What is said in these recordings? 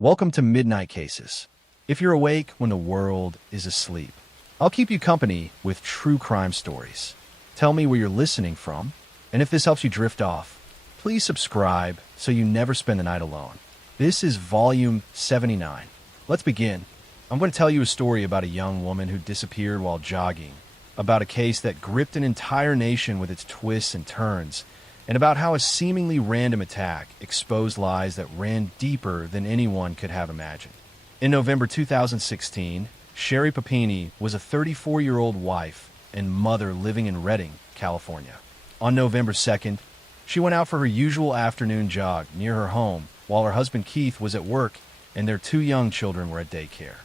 Welcome to Midnight Cases. If you're awake when the world is asleep, I'll keep you company with true crime stories. Tell me where you're listening from, and if this helps you drift off, please subscribe so you never spend the night alone. This is Volume 79. Let's begin. I'm going to tell you a story about a young woman who disappeared while jogging, about a case that gripped an entire nation with its twists and turns, and about how a seemingly random attack exposed lies that ran deeper than anyone could have imagined. In November 2016, Sherry Papini was a 34-year-old wife and mother living in Redding, California. On November 2nd, she went out for her usual afternoon jog near her home while her husband Keith was at work and their two young children were at daycare.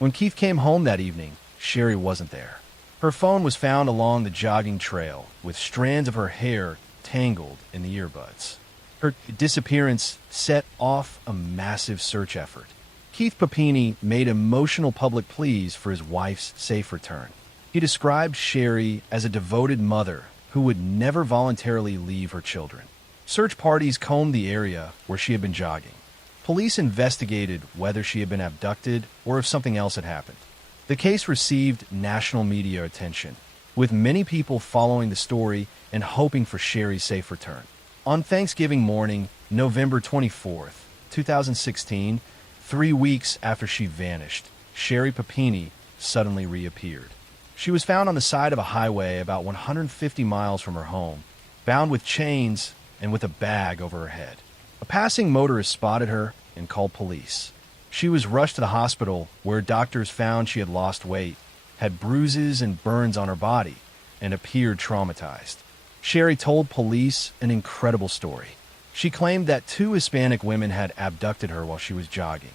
When Keith came home that evening, Sherry wasn't there. Her phone was found along the jogging trail with strands of her hair tangled in the earbuds. Her disappearance set off a massive search effort. Keith Papini made emotional public pleas for his wife's safe return. He described Sherry as a devoted mother who would never voluntarily leave her children. Search parties combed the area where she had been jogging. Police investigated whether she had been abducted or if something else had happened. The case received national media attention, with many people following the story and hoping for Sherry's safe return. On Thanksgiving morning, November 24th, 2016, 3 weeks after she vanished, Sherry Papini suddenly reappeared. She was found on the side of a highway about 150 miles from her home, bound with chains and with a bag over her head. A passing motorist spotted her and called police. She was rushed to the hospital where doctors found she had lost weight, had bruises and burns on her body, and appeared traumatized. Sherry told police an incredible story. She claimed that 2 Hispanic women had abducted her while she was jogging.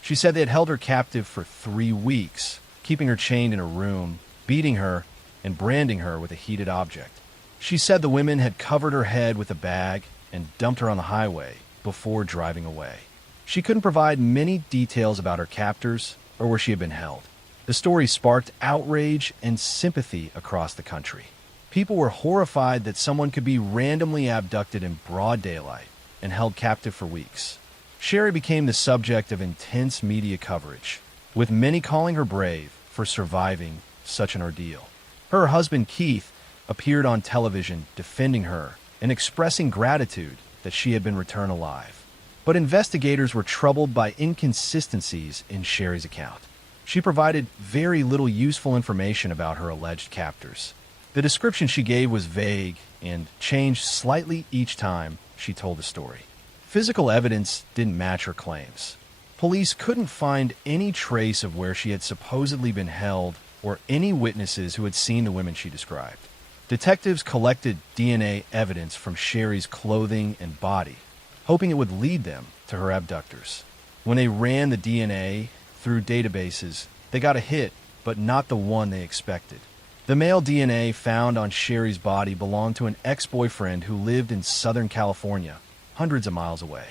She said they had held her captive for 3 weeks, keeping her chained in a room, beating her, and branding her with a heated object. She said the women had covered her head with a bag and dumped her on the highway before driving away. She couldn't provide many details about her captors or where she had been held. The story sparked outrage and sympathy across the country. People were horrified that someone could be randomly abducted in broad daylight and held captive for weeks. Sherry became the subject of intense media coverage, with many calling her brave for surviving such an ordeal. Her husband Keith appeared on television defending her and expressing gratitude that she had been returned alive. But investigators were troubled by inconsistencies in Sherry's account. She provided very little useful information about her alleged captors. The description she gave was vague and changed slightly each time she told the story. Physical evidence didn't match her claims. Police couldn't find any trace of where she had supposedly been held or any witnesses who had seen the women she described. Detectives collected DNA evidence from Sherry's clothing and body, hoping it would lead them to her abductors. When they ran the DNA through databases, they got a hit, but not the one they expected. The male DNA found on Sherry's body belonged to an ex-boyfriend who lived in Southern California, hundreds of miles away.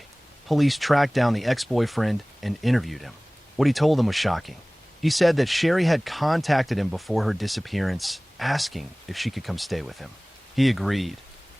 Police tracked down the ex-boyfriend and interviewed him. What he told them was shocking. He said that Sherry had contacted him before her disappearance, asking if she could come stay with him. He agreed,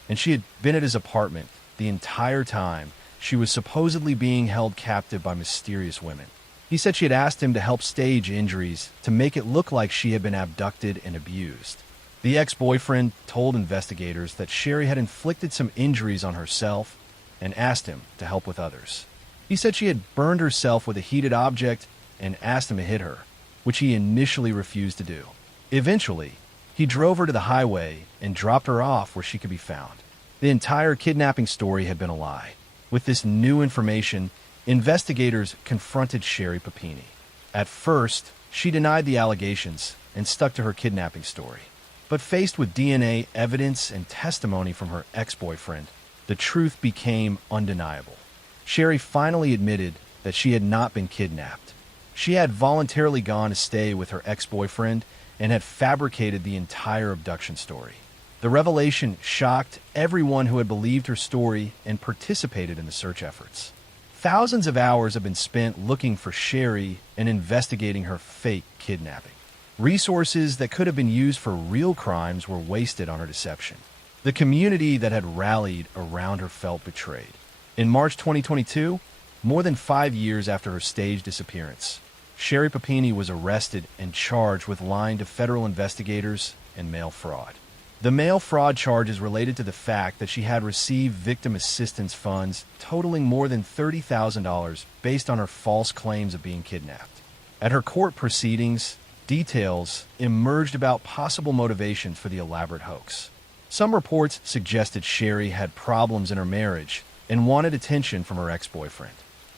and she had been at his apartment the entire time she was supposedly being held captive by mysterious women. He said she had asked him to help stage injuries to make it look like she had been abducted and abused. The ex-boyfriend told investigators that Sherry had inflicted some injuries on herself and asked him to help with others. He said she had burned herself with a heated object and asked him to hit her, which he initially refused to do. Eventually, he drove her to the highway and dropped her off where she could be found. The entire kidnapping story had been a lie. With this new information, investigators confronted Sherry Papini. At first, she denied the allegations and stuck to her kidnapping story. But faced with DNA evidence and testimony from her ex-boyfriend, the truth became undeniable. Sherry finally admitted that she had not been kidnapped. She had voluntarily gone to stay with her ex-boyfriend and had fabricated the entire abduction story. The revelation shocked everyone who had believed her story and participated in the search efforts. Thousands of hours have been spent looking for Sherry and investigating her fake kidnapping. Resources that could have been used for real crimes were wasted on her deception. The community that had rallied around her felt betrayed. In March 2022, More than 5 years after her staged disappearance, Sherry Papini was arrested and charged with lying to federal investigators and mail fraud. The mail fraud charges related to the fact that she had received victim assistance funds totaling more than $30,000 based on her false claims of being kidnapped. At her court proceedings, details emerged about possible motivations for the elaborate hoax. Some reports suggested Sherry had problems in her marriage and wanted attention from her ex-boyfriend.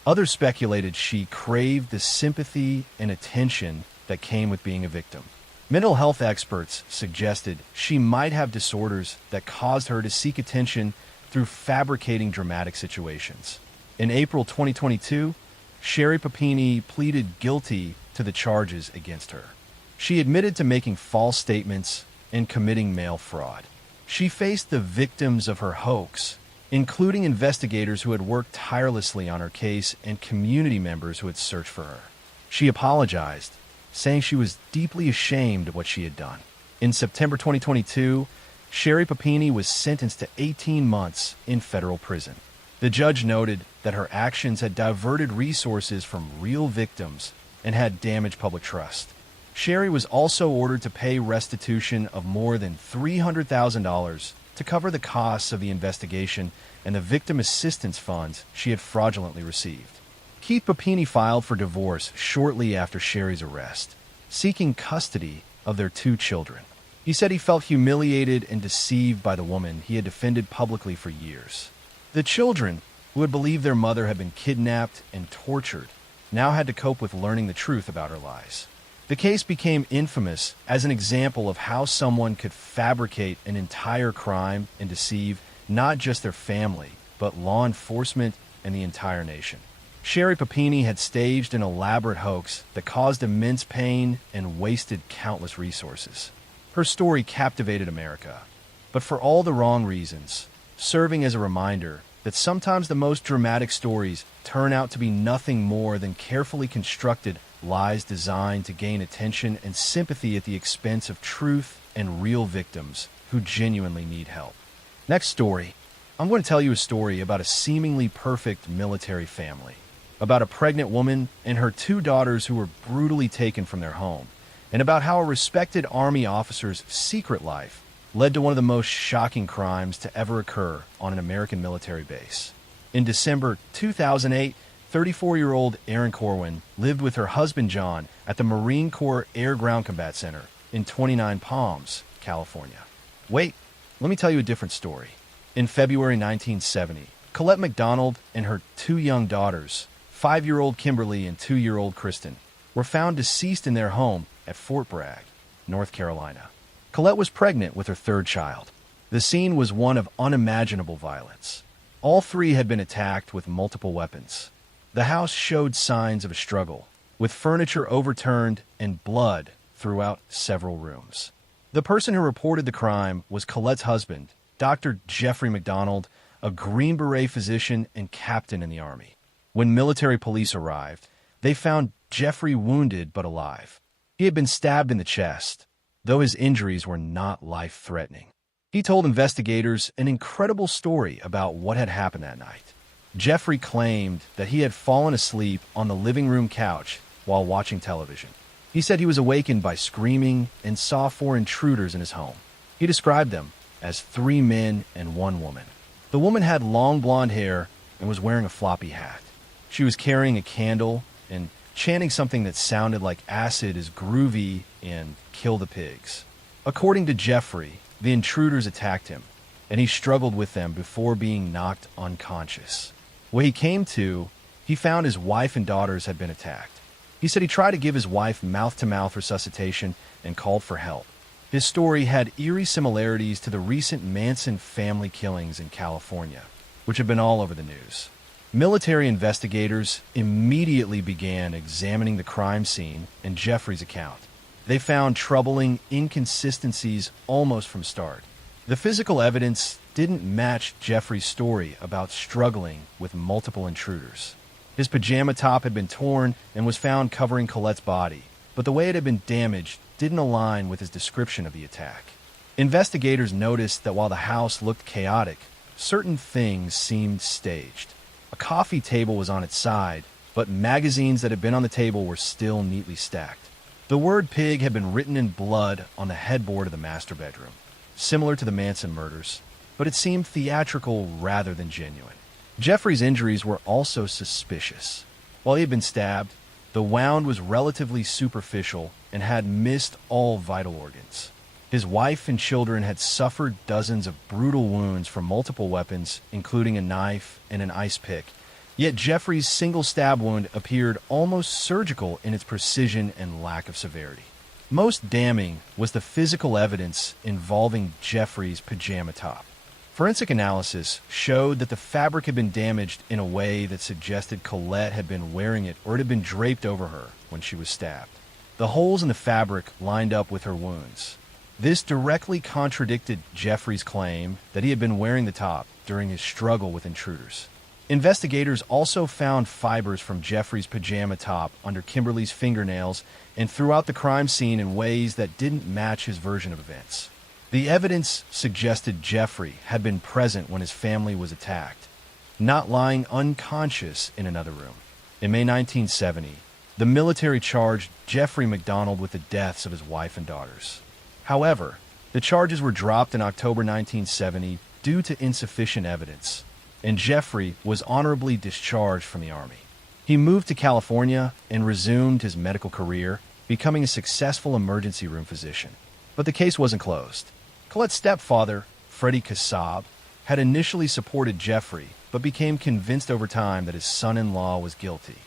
Others speculated she craved the sympathy and attention that came with being a victim. Mental health experts suggested she might have disorders that caused her to seek attention through fabricating dramatic situations. In April 2022, Sherry Papini pleaded guilty to the charges against her. She admitted to making false statements and committing mail fraud. She faced the victims of her hoax, including investigators who had worked tirelessly on her case and community members who had searched for her. She apologized, saying she was deeply ashamed of what she had done. In September 2022, Sherry Papini was sentenced to 18 months in federal prison. The judge noted that her actions had diverted resources from real victims and had damaged public trust. Sherry was also ordered to pay restitution of more than $300,000 to cover the costs of the investigation and the victim assistance funds she had fraudulently received. Keith Papini filed for divorce shortly after Sherry's arrest, seeking custody of their 2 children. He said he felt humiliated and deceived by the woman he had defended publicly for years. The children, who had believed their mother had been kidnapped and tortured, now had to cope with learning the truth about her lies. The case became infamous as an example of how someone could fabricate an entire crime and deceive not just their family, but law enforcement and the entire nation. Sherry Papini had staged an elaborate hoax that caused immense pain and wasted countless resources. Her story captivated America, but for all the wrong reasons, serving as a reminder that sometimes the most dramatic stories turn out to be nothing more than carefully constructed lies designed to gain attention and sympathy at the expense of truth and real victims who genuinely need help. Next story, I'm going to tell you a story about a seemingly perfect military family, about a pregnant woman and her 2 daughters who were brutally taken from their home, and about how a respected Army officer's secret life led to one of the most shocking crimes to ever occur on an American military base. In December 2008, 34-year-old Erin Corwin lived with her husband John at the Marine Corps Air Ground Combat Center in 29 Palms, California. Wait, let me tell you a different story. In February 1970, Colette McDonald and her 2 young daughters, 5-year-old Kimberly and 2-year-old Kristen, were found deceased in their home at Fort Bragg, North Carolina. Colette was pregnant with her 3rd child. The scene was one of unimaginable violence. All 3 had been attacked with multiple weapons. The house showed signs of a struggle, with furniture overturned and blood throughout several rooms. The person who reported the crime was Colette's husband, Dr. Jeffrey McDonald, a Green Beret physician and captain in the Army. When military police arrived, they found Jeffrey wounded but alive. He had been stabbed in the chest, though his injuries were not life-threatening. He told investigators an incredible story about what had happened that night. Jeffrey claimed that he had fallen asleep on the living room couch while watching television. He said he was awakened by screaming and saw 4 intruders in his home. He described them as 3 men and 1 woman. The woman had long blonde hair and was wearing a floppy hat. She was carrying a candle and chanting something that sounded like acid is groovy and kill the pigs. According to Jeffrey, the intruders attacked him, and he struggled with them before being knocked unconscious. When he came to, he found his wife and daughters had been attacked. He said he tried to give his wife mouth-to-mouth resuscitation and called for help. His story had eerie similarities to the recent Manson family killings in California, which have been all over the news. Military investigators immediately began examining the crime scene and Jeffrey's account. They found troubling inconsistencies almost from start. The physical evidence didn't match Jeffrey's story about struggling with multiple intruders. His pajama top had been torn and was found covering Colette's body, but the way it had been damaged didn't align with his description of the attack. Investigators noticed that while the house looked chaotic, certain things seemed staged. A coffee table was on its side, but magazines that had been on the table were still neatly stacked. The word pig had been written in blood on the headboard of the master bedroom, similar to the Manson murders, but it seemed theatrical rather than genuine. Jeffrey's injuries were also suspicious. While he had been stabbed, the wound was relatively superficial and had missed all vital organs. His wife and children had suffered dozens of brutal wounds from multiple weapons, including a knife and an ice pick, yet Jeffrey's single stab wound appeared almost surgical in its precision and lack of severity. Most damning was the physical evidence involving Jeffrey's pajama top. Forensic analysis showed that the fabric had been damaged in a way that suggested Colette had been wearing it or it had been draped over her when she was stabbed. The holes in the fabric lined up with her wounds. This directly contradicted Jeffrey's claim that he had been wearing the top during his struggle with intruders. Investigators also found fibers from Jeffrey's pajama top under Kimberly's fingernails and throughout the crime scene in ways that didn't match his version of events. The evidence suggested Jeffrey had been present when his family was attacked, not lying unconscious in another room. In May 1970, the military charged Jeffrey McDonald with the deaths of his wife and daughters. However, the charges were dropped in October 1970 due to insufficient evidence, and Jeffrey was honorably discharged from the Army. He moved to California and resumed his medical career, becoming a successful emergency room physician. But the case wasn't closed. Colette's stepfather, Freddie Kassab, had initially supported Jeffrey, but became convinced over time that his son-in-law was guilty.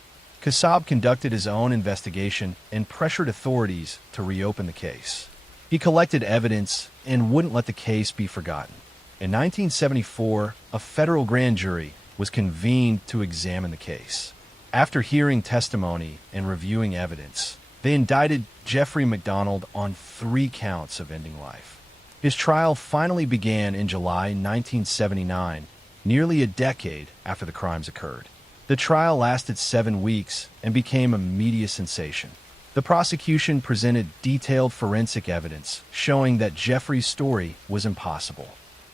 Kassab conducted his own investigation and pressured authorities to reopen the case. He collected evidence and wouldn't let the case be forgotten. In 1974, a federal grand jury was convened to examine the case. After hearing testimony and reviewing evidence, they indicted Jeffrey McDonald on 3 counts of ending life. His trial finally began in July 1979, nearly a decade after the crimes occurred. The trial lasted 7 weeks and became a media sensation. The prosecution presented detailed forensic evidence showing that Jeffrey's story was impossible.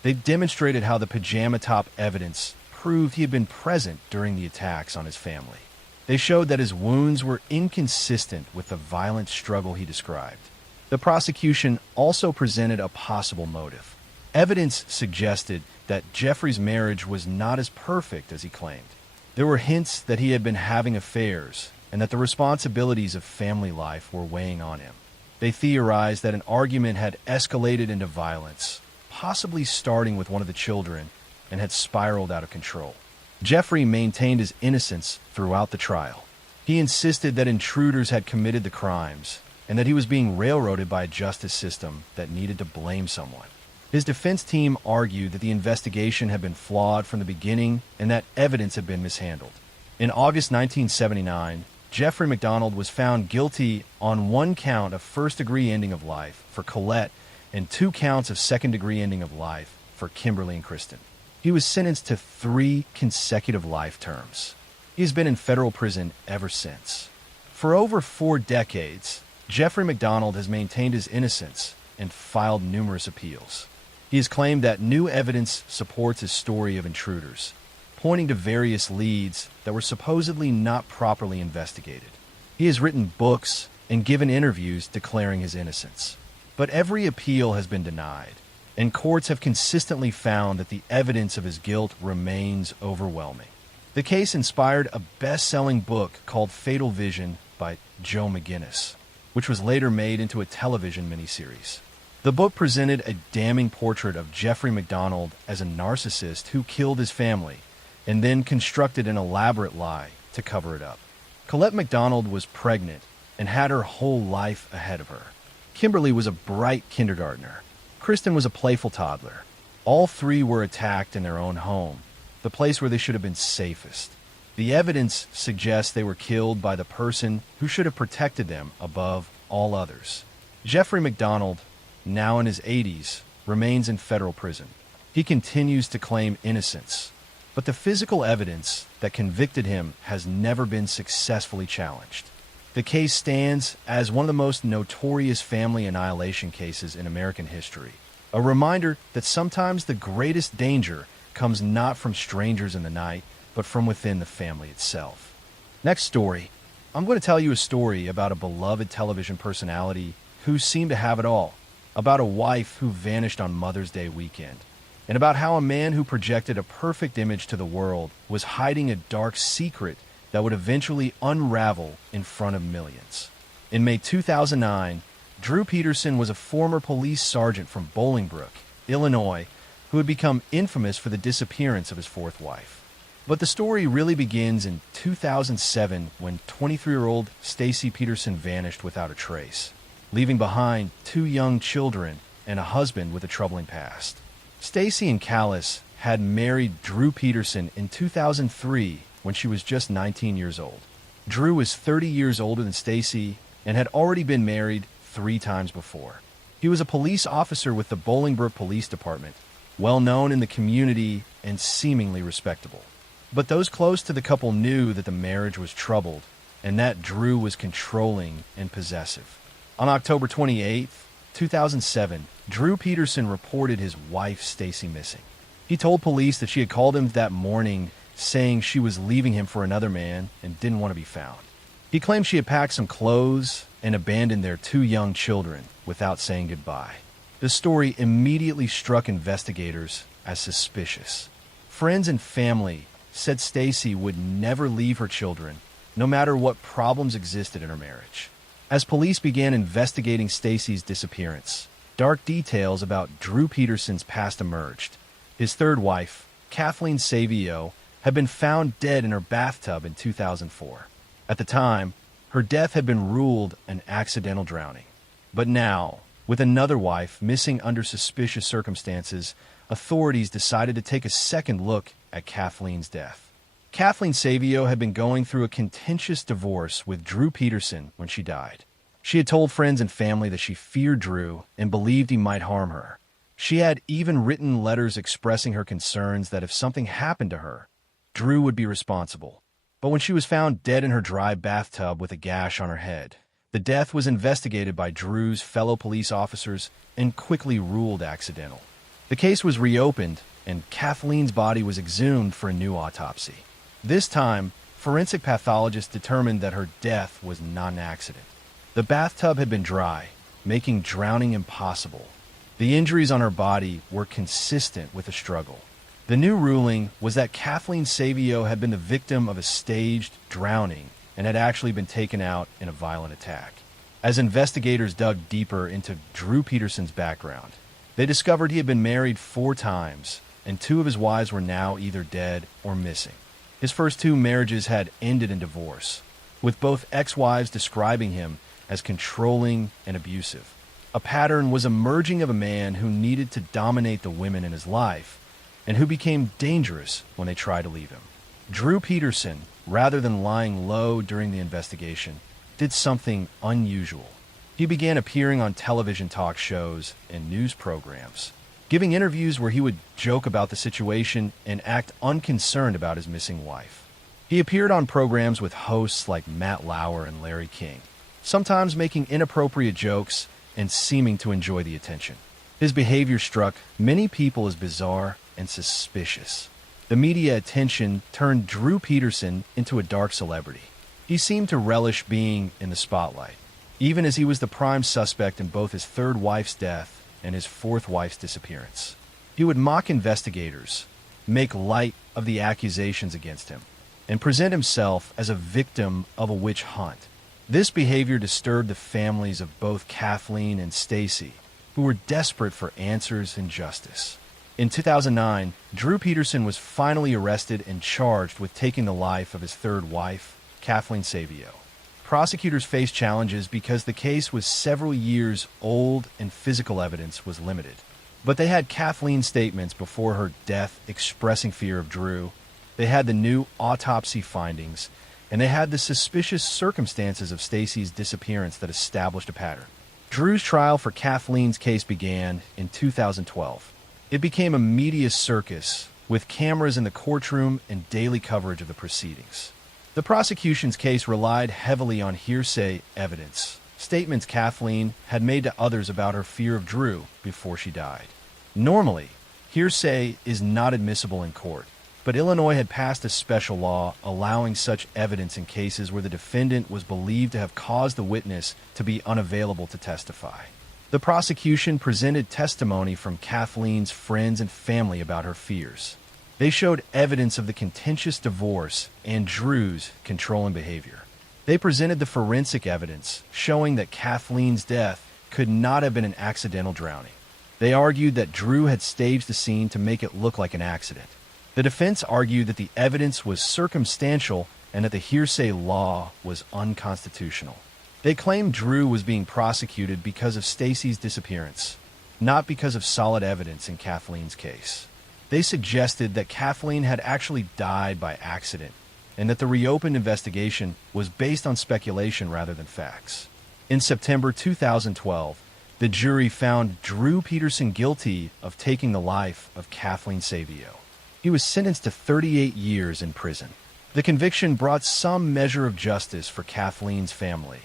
They demonstrated how the pajama top evidence proved he had been present during the attacks on his family. They showed that his wounds were inconsistent with the violent struggle he described. The prosecution also presented a possible motive. Evidence suggested that Jeffrey's marriage was not as perfect as he claimed. There were hints that he had been having affairs and that the responsibilities of family life were weighing on him. They theorized that an argument had escalated into violence, possibly starting with one of the children, and had spiraled out of control. Jeffrey maintained his innocence throughout the trial. He insisted that intruders had committed the crimes and that he was being railroaded by a justice system that needed to blame someone. His defense team argued that the investigation had been flawed from the beginning and that evidence had been mishandled. In August 1979, Jeffrey McDonald was found guilty on 1 count of first-degree ending of life for Colette and 2 counts of second-degree ending of life for Kimberly and Kristen. He was sentenced to 3 consecutive life terms. He has been in federal prison ever since. For over 4 decades, Jeffrey McDonald has maintained his innocence and filed numerous appeals. He has claimed that new evidence supports his story of intruders, pointing to various leads that were supposedly not properly investigated. He has written books and given interviews declaring his innocence. But every appeal has been denied, and courts have consistently found that the evidence of his guilt remains overwhelming. The case inspired a best-selling book called Fatal Vision by Joe McGinnis, which was later made into a television miniseries. The book presented a damning portrait of Jeffrey McDonald as a narcissist who killed his family and then constructed an elaborate lie to cover it up. Colette McDonald was pregnant and had her whole life ahead of her. Kimberly was a bright kindergartner. Kristen was a playful toddler. All 3 were attacked in their own home, the place where they should have been safest. The evidence suggests they were killed by the person who should have protected them above all others. Jeffrey McDonald, now in his 80s, remains in federal prison. He continues to claim innocence, but the physical evidence that convicted him has never been successfully challenged. The case stands as one of the most notorious family annihilation cases in American history, a reminder that sometimes the greatest danger comes not from strangers in the night, but from within the family itself. Next story. I'm going to tell you a story about a beloved television personality who seemed to have it all, about a wife who vanished on Mother's Day weekend, and about how a man who projected a perfect image to the world was hiding a dark secret that would eventually unravel in front of millions. In May 2009, Drew Peterson was a former police sergeant from Bolingbrook, Illinois, who had become infamous for the disappearance of his fourth wife. But the story really begins in 2007 when 23-year-old Stacy Peterson vanished without a trace, leaving behind 2 young children and a husband with a troubling past. Stacy and Callis had married Drew Peterson in 2003 when she was just 19 years old. Drew was 30 years older than Stacy and had already been married 3 times before. He was a police officer with the Bolingbrook Police Department, well known in the community and seemingly respectable. But those close to the couple knew that the marriage was troubled and that Drew was controlling and possessive. On October 28, 2007, Drew Peterson reported his wife Stacy missing. He told police that she had called him that morning saying she was leaving him for another man and didn't want to be found. He claimed she had packed some clothes and abandoned their 2 young children without saying goodbye. The story immediately struck investigators as suspicious. Friends and family said Stacy would never leave her children, no matter what problems existed in her marriage. As police began investigating Stacy's disappearance, dark details about Drew Peterson's past emerged. His third wife, Kathleen Savio, had been found dead in her bathtub in 2004. At the time, her death had been ruled an accidental drowning. But now, with another wife missing under suspicious circumstances, authorities decided to take a second look at Kathleen's death. Kathleen Savio had been going through a contentious divorce with Drew Peterson when she died. She had told friends and family that she feared Drew and believed he might harm her. She had even written letters expressing her concerns that if something happened to her, Drew would be responsible. But when she was found dead in her dry bathtub with a gash on her head, the death was investigated by Drew's fellow police officers and quickly ruled accidental. The case was reopened, and Kathleen's body was exhumed for a new autopsy. This time, forensic pathologists determined that her death was not an accident. The bathtub had been dry, making drowning impossible. The injuries on her body were consistent with a struggle. The new ruling was that Kathleen Savio had been the victim of a staged drowning and had actually been taken out in a violent attack. As investigators dug deeper into Drew Peterson's background, they discovered he had been married 4 times, and 2 of his wives were now either dead or missing. His first 2 marriages had ended in divorce, with both ex-wives describing him as controlling and abusive. A pattern was emerging of a man who needed to dominate the women in his life, and who became dangerous when they tried to leave him. Drew Peterson, rather than lying low during the investigation, did something unusual. He began appearing on television talk shows and news programs, giving interviews where he would joke about the situation and act unconcerned about his missing wife. He appeared on programs with hosts like Matt Lauer and Larry King, sometimes making inappropriate jokes and seeming to enjoy the attention. His behavior struck many people as bizarre and suspicious. The media attention turned Drew Peterson into a dark celebrity. He seemed to relish being in the spotlight, even as he was the prime suspect in both his third wife's death and his fourth wife's disappearance. He would mock investigators, make light of the accusations against him, and present himself as a victim of a witch hunt. This behavior disturbed the families of both Kathleen and Stacy, who were desperate for answers and justice. In 2009, Drew Peterson was finally arrested and charged with taking the life of his third wife, Kathleen Savio. Prosecutors faced challenges because the case was several years old and physical evidence was limited. But they had Kathleen's statements before her death expressing fear of Drew. They had the new autopsy findings, and they had the suspicious circumstances of Stacy's disappearance that established a pattern. Drew's trial for Kathleen's case began in 2012. It became a media circus, with cameras in the courtroom and daily coverage of the proceedings. The prosecution's case relied heavily on hearsay evidence, statements Kathleen had made to others about her fear of Drew before she died. Normally, hearsay is not admissible in court, but Illinois had passed a special law allowing such evidence in cases where the defendant was believed to have caused the witness to be unavailable to testify. The prosecution presented testimony from Kathleen's friends and family about her fears. They showed evidence of the contentious divorce and Drew's controlling behavior. They presented the forensic evidence showing that Kathleen's death could not have been an accidental drowning. They argued that Drew had staged the scene to make it look like an accident. The defense argued that the evidence was circumstantial and that the hearsay law was unconstitutional. They claimed Drew was being prosecuted because of Stacy's disappearance, not because of solid evidence in Kathleen's case. They suggested that Kathleen had actually died by accident and that the reopened investigation was based on speculation rather than facts. In September 2012, the jury found Drew Peterson guilty of taking the life of Kathleen Savio. He was sentenced to 38 years in prison. The conviction brought some measure of justice for Kathleen's family,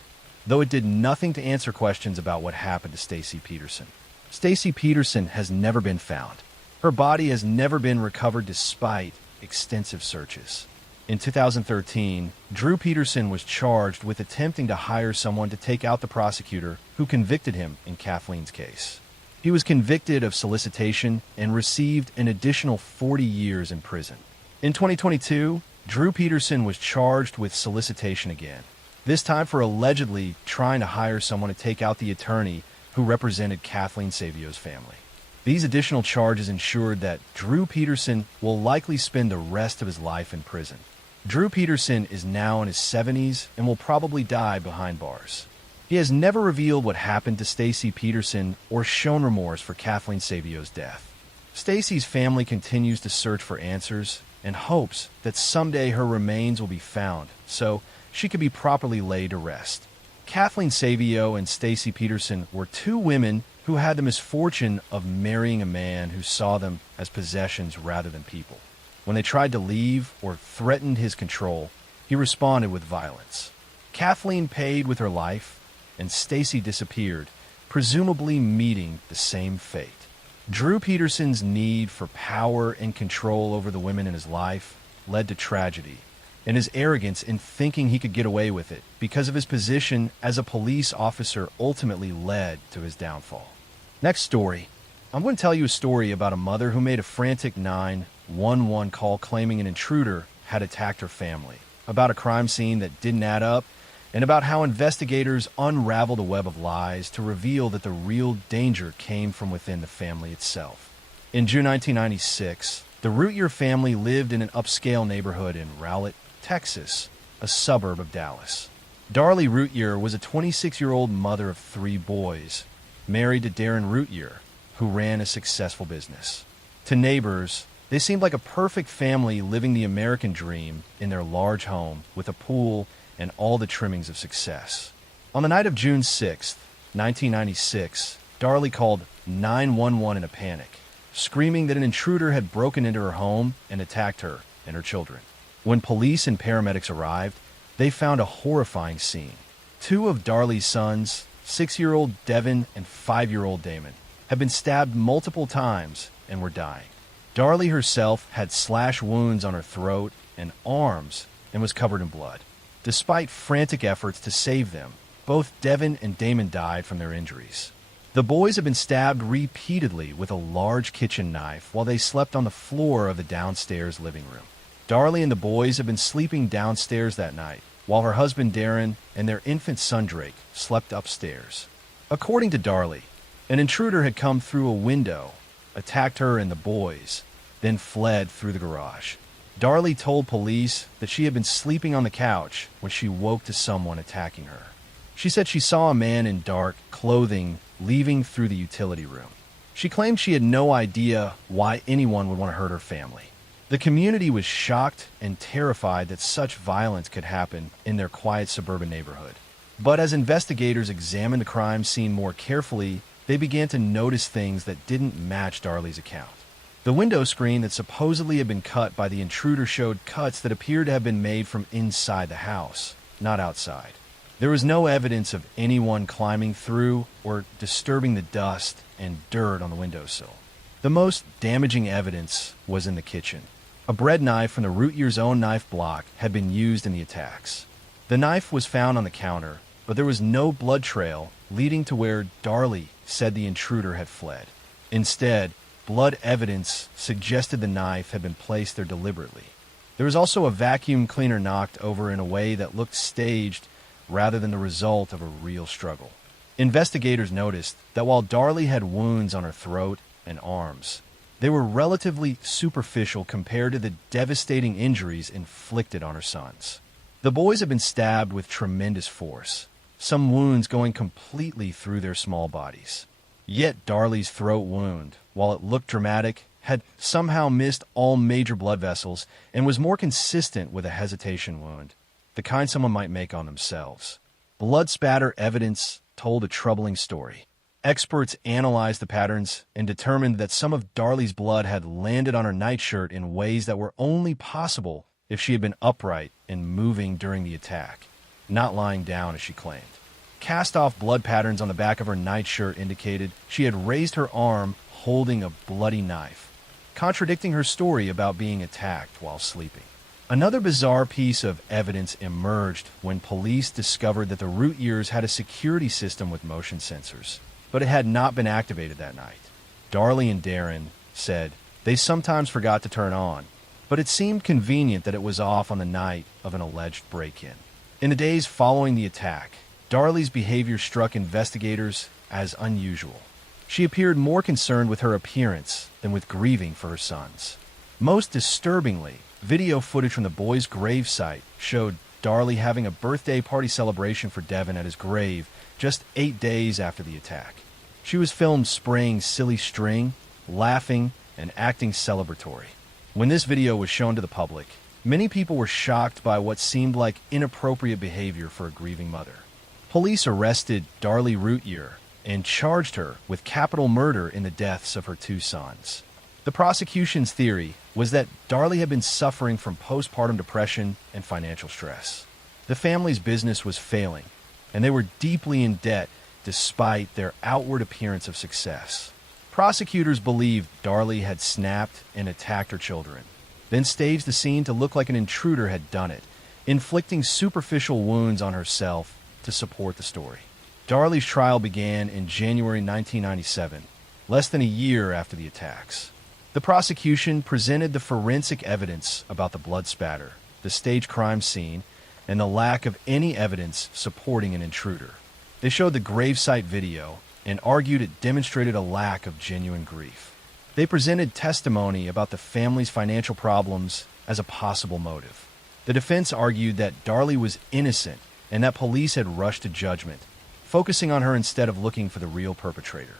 though it did nothing to answer questions about what happened to Stacy Peterson. Stacy Peterson has never been found. Her body has never been recovered despite extensive searches. In 2013, Drew Peterson was charged with attempting to hire someone to take out the prosecutor who convicted him in Kathleen's case. He was convicted of solicitation and received an additional 40 years in prison. In 2022, Drew Peterson was charged with solicitation again, this time for allegedly trying to hire someone to take out the attorney who represented Kathleen Savio's family. These additional charges ensured that Drew Peterson will likely spend the rest of his life in prison. Drew Peterson is now in his 70s and will probably die behind bars. He has never revealed what happened to Stacy Peterson or shown remorse for Kathleen Savio's death. Stacy's family continues to search for answers and hopes that someday her remains will be found so she could be properly laid to rest. Kathleen Savio and Stacy Peterson were two women who had the misfortune of marrying a man who saw them as possessions rather than people. When they tried to leave or threatened his control, he responded with violence. Kathleen paid with her life, and Stacy disappeared, presumably meeting the same fate. Drew Peterson's need for power and control over the women in his life led to tragedy, and his arrogance in thinking he could get away with it because of his position as a police officer ultimately led to his downfall. Next story. I'm going to tell you a story about a mother who made a frantic 911 call claiming an intruder had attacked her family, about a crime scene that didn't add up, and about how investigators unraveled a web of lies to reveal that the real danger came from within the family itself. In June 1996, the Routier family lived in an upscale neighborhood in Rowlett, Texas, a suburb of Dallas. Darlie Routier was a 26-year-old mother of 3 boys, married to Darren Routier, who ran a successful business. To neighbors, they seemed like a perfect family living the American dream in their large home with a pool and all the trimmings of success. On the night of June 6, 1996, Darlie called 911 in a panic, screaming that an intruder had broken into her home and attacked her and her children. When police and paramedics arrived, they found a horrifying scene. 2 of Darlie's sons, 6-year-old Devin and 5-year-old Damon, had been stabbed multiple times and were dying. Darlie herself had slash wounds on her throat and arms and was covered in blood. Despite frantic efforts to save them, both Devin and Damon died from their injuries. The boys had been stabbed repeatedly with a large kitchen knife while they slept on the floor of the downstairs living room. Darlie and the boys had been sleeping downstairs that night, while her husband Darren and their infant son Drake slept upstairs. According to Darlie, an intruder had come through a window, attacked her and the boys, then fled through the garage. Darlie told police that she had been sleeping on the couch when she woke to someone attacking her. She said she saw a man in dark clothing leaving through the utility room. She claimed she had no idea why anyone would want to hurt her family. The community was shocked and terrified that such violence could happen in their quiet suburban neighborhood. But as investigators examined the crime scene more carefully, they began to notice things that didn't match Darlie's account. The window screen that supposedly had been cut by the intruder showed cuts that appeared to have been made from inside the house, not outside. There was no evidence of anyone climbing through or disturbing the dust and dirt on the windowsill. The most damaging evidence was in the kitchen. A bread knife from the Routier's own knife block had been used in the attacks. The knife was found on the counter, but there was no blood trail leading to where Darley said the intruder had fled. Instead, blood evidence suggested the knife had been placed there deliberately. There was also a vacuum cleaner knocked over in a way that looked staged rather than the result of a real struggle. Investigators noticed that while Darley had wounds on her throat and arms, they were relatively superficial compared to the devastating injuries inflicted on her sons. The boys had been stabbed with tremendous force, some wounds going completely through their small bodies. Yet Darley's throat wound, while it looked dramatic, had somehow missed all major blood vessels and was more consistent with a hesitation wound, the kind someone might make on themselves. Blood spatter evidence told a troubling story. Experts analyzed the patterns and determined that some of Darley's blood had landed on her nightshirt in ways that were only possible if she had been upright and moving during the attack, not lying down as she claimed. Cast-off blood patterns on the back of her nightshirt indicated she had raised her arm holding a bloody knife, contradicting her story about being attacked while sleeping. Another bizarre piece of evidence emerged when police discovered that the Routiers had a security system with motion sensors, but it had not been activated that night. Darley and Darren said they sometimes forgot to turn on, but it seemed convenient that it was off on the night of an alleged break-in. In the days following the attack, Darley's behavior struck investigators as unusual. She appeared more concerned with her appearance than with grieving for her sons. Most disturbingly, video footage from the boys' gravesite showed Darley having a birthday party celebration for Devin at his grave just 8 days after the attack. She was filmed spraying silly string, laughing, and acting celebratory. When this video was shown to the public, many people were shocked by what seemed like inappropriate behavior for a grieving mother. Police arrested Darley Routier and charged her with capital murder in the deaths of her 2 sons. The prosecution's theory was that Darley had been suffering from postpartum depression and financial stress. The family's business was failing, and they were deeply in debt despite their outward appearance of success. Prosecutors believed Darley had snapped and attacked her children, then staged the scene to look like an intruder had done it, inflicting superficial wounds on herself to support the story. Darley's trial began in January 1997, less than a year after the attacks. The prosecution presented the forensic evidence about the blood spatter, the staged crime scene, and the lack of any evidence supporting an intruder. They showed the gravesite video and argued it demonstrated a lack of genuine grief. They presented testimony about the family's financial problems as a possible motive. The defense argued that Darley was innocent and that police had rushed to judgment, focusing on her instead of looking for the real perpetrator.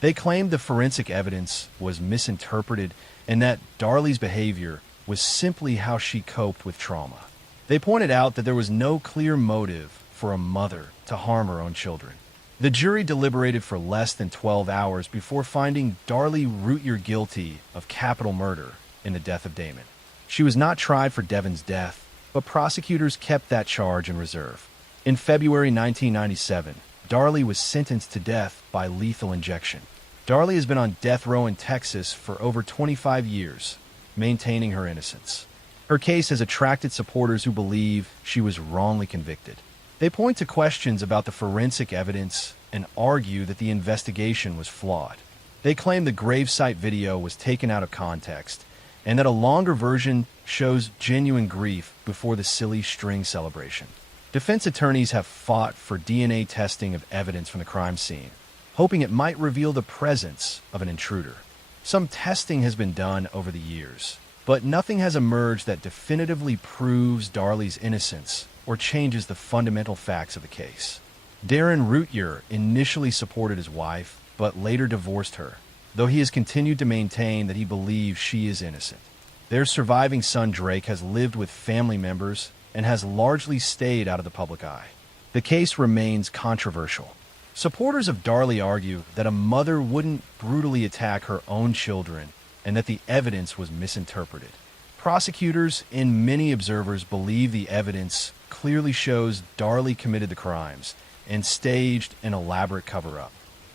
They claimed the forensic evidence was misinterpreted and that Darley's behavior was simply how she coped with trauma. They pointed out that there was no clear motive for a mother to harm her own children. The jury deliberated for less than 12 hours before finding Darley Routier guilty of capital murder in the death of Damon. She was not tried for Devin's death, but prosecutors kept that charge in reserve. In February 1997, Darley was sentenced to death by lethal injection. Darley has been on death row in Texas for over 25 years, maintaining her innocence. Her case has attracted supporters who believe she was wrongly convicted. They point to questions about the forensic evidence and argue that the investigation was flawed. They claim the gravesite video was taken out of context and that a longer version shows genuine grief before the silly string celebration. Defense attorneys have fought for DNA testing of evidence from the crime scene, hoping it might reveal the presence of an intruder. Some testing has been done over the years, but nothing has emerged that definitively proves Darley's innocence or changes the fundamental facts of the case. Darren Routier initially supported his wife, but later divorced her, though he has continued to maintain that he believes she is innocent. Their surviving son Drake has lived with family members and has largely stayed out of the public eye. The case remains controversial. Supporters of Darley argue that a mother wouldn't brutally attack her own children and that the evidence was misinterpreted. Prosecutors and many observers believe the evidence clearly shows Darley committed the crimes and staged an elaborate cover-up.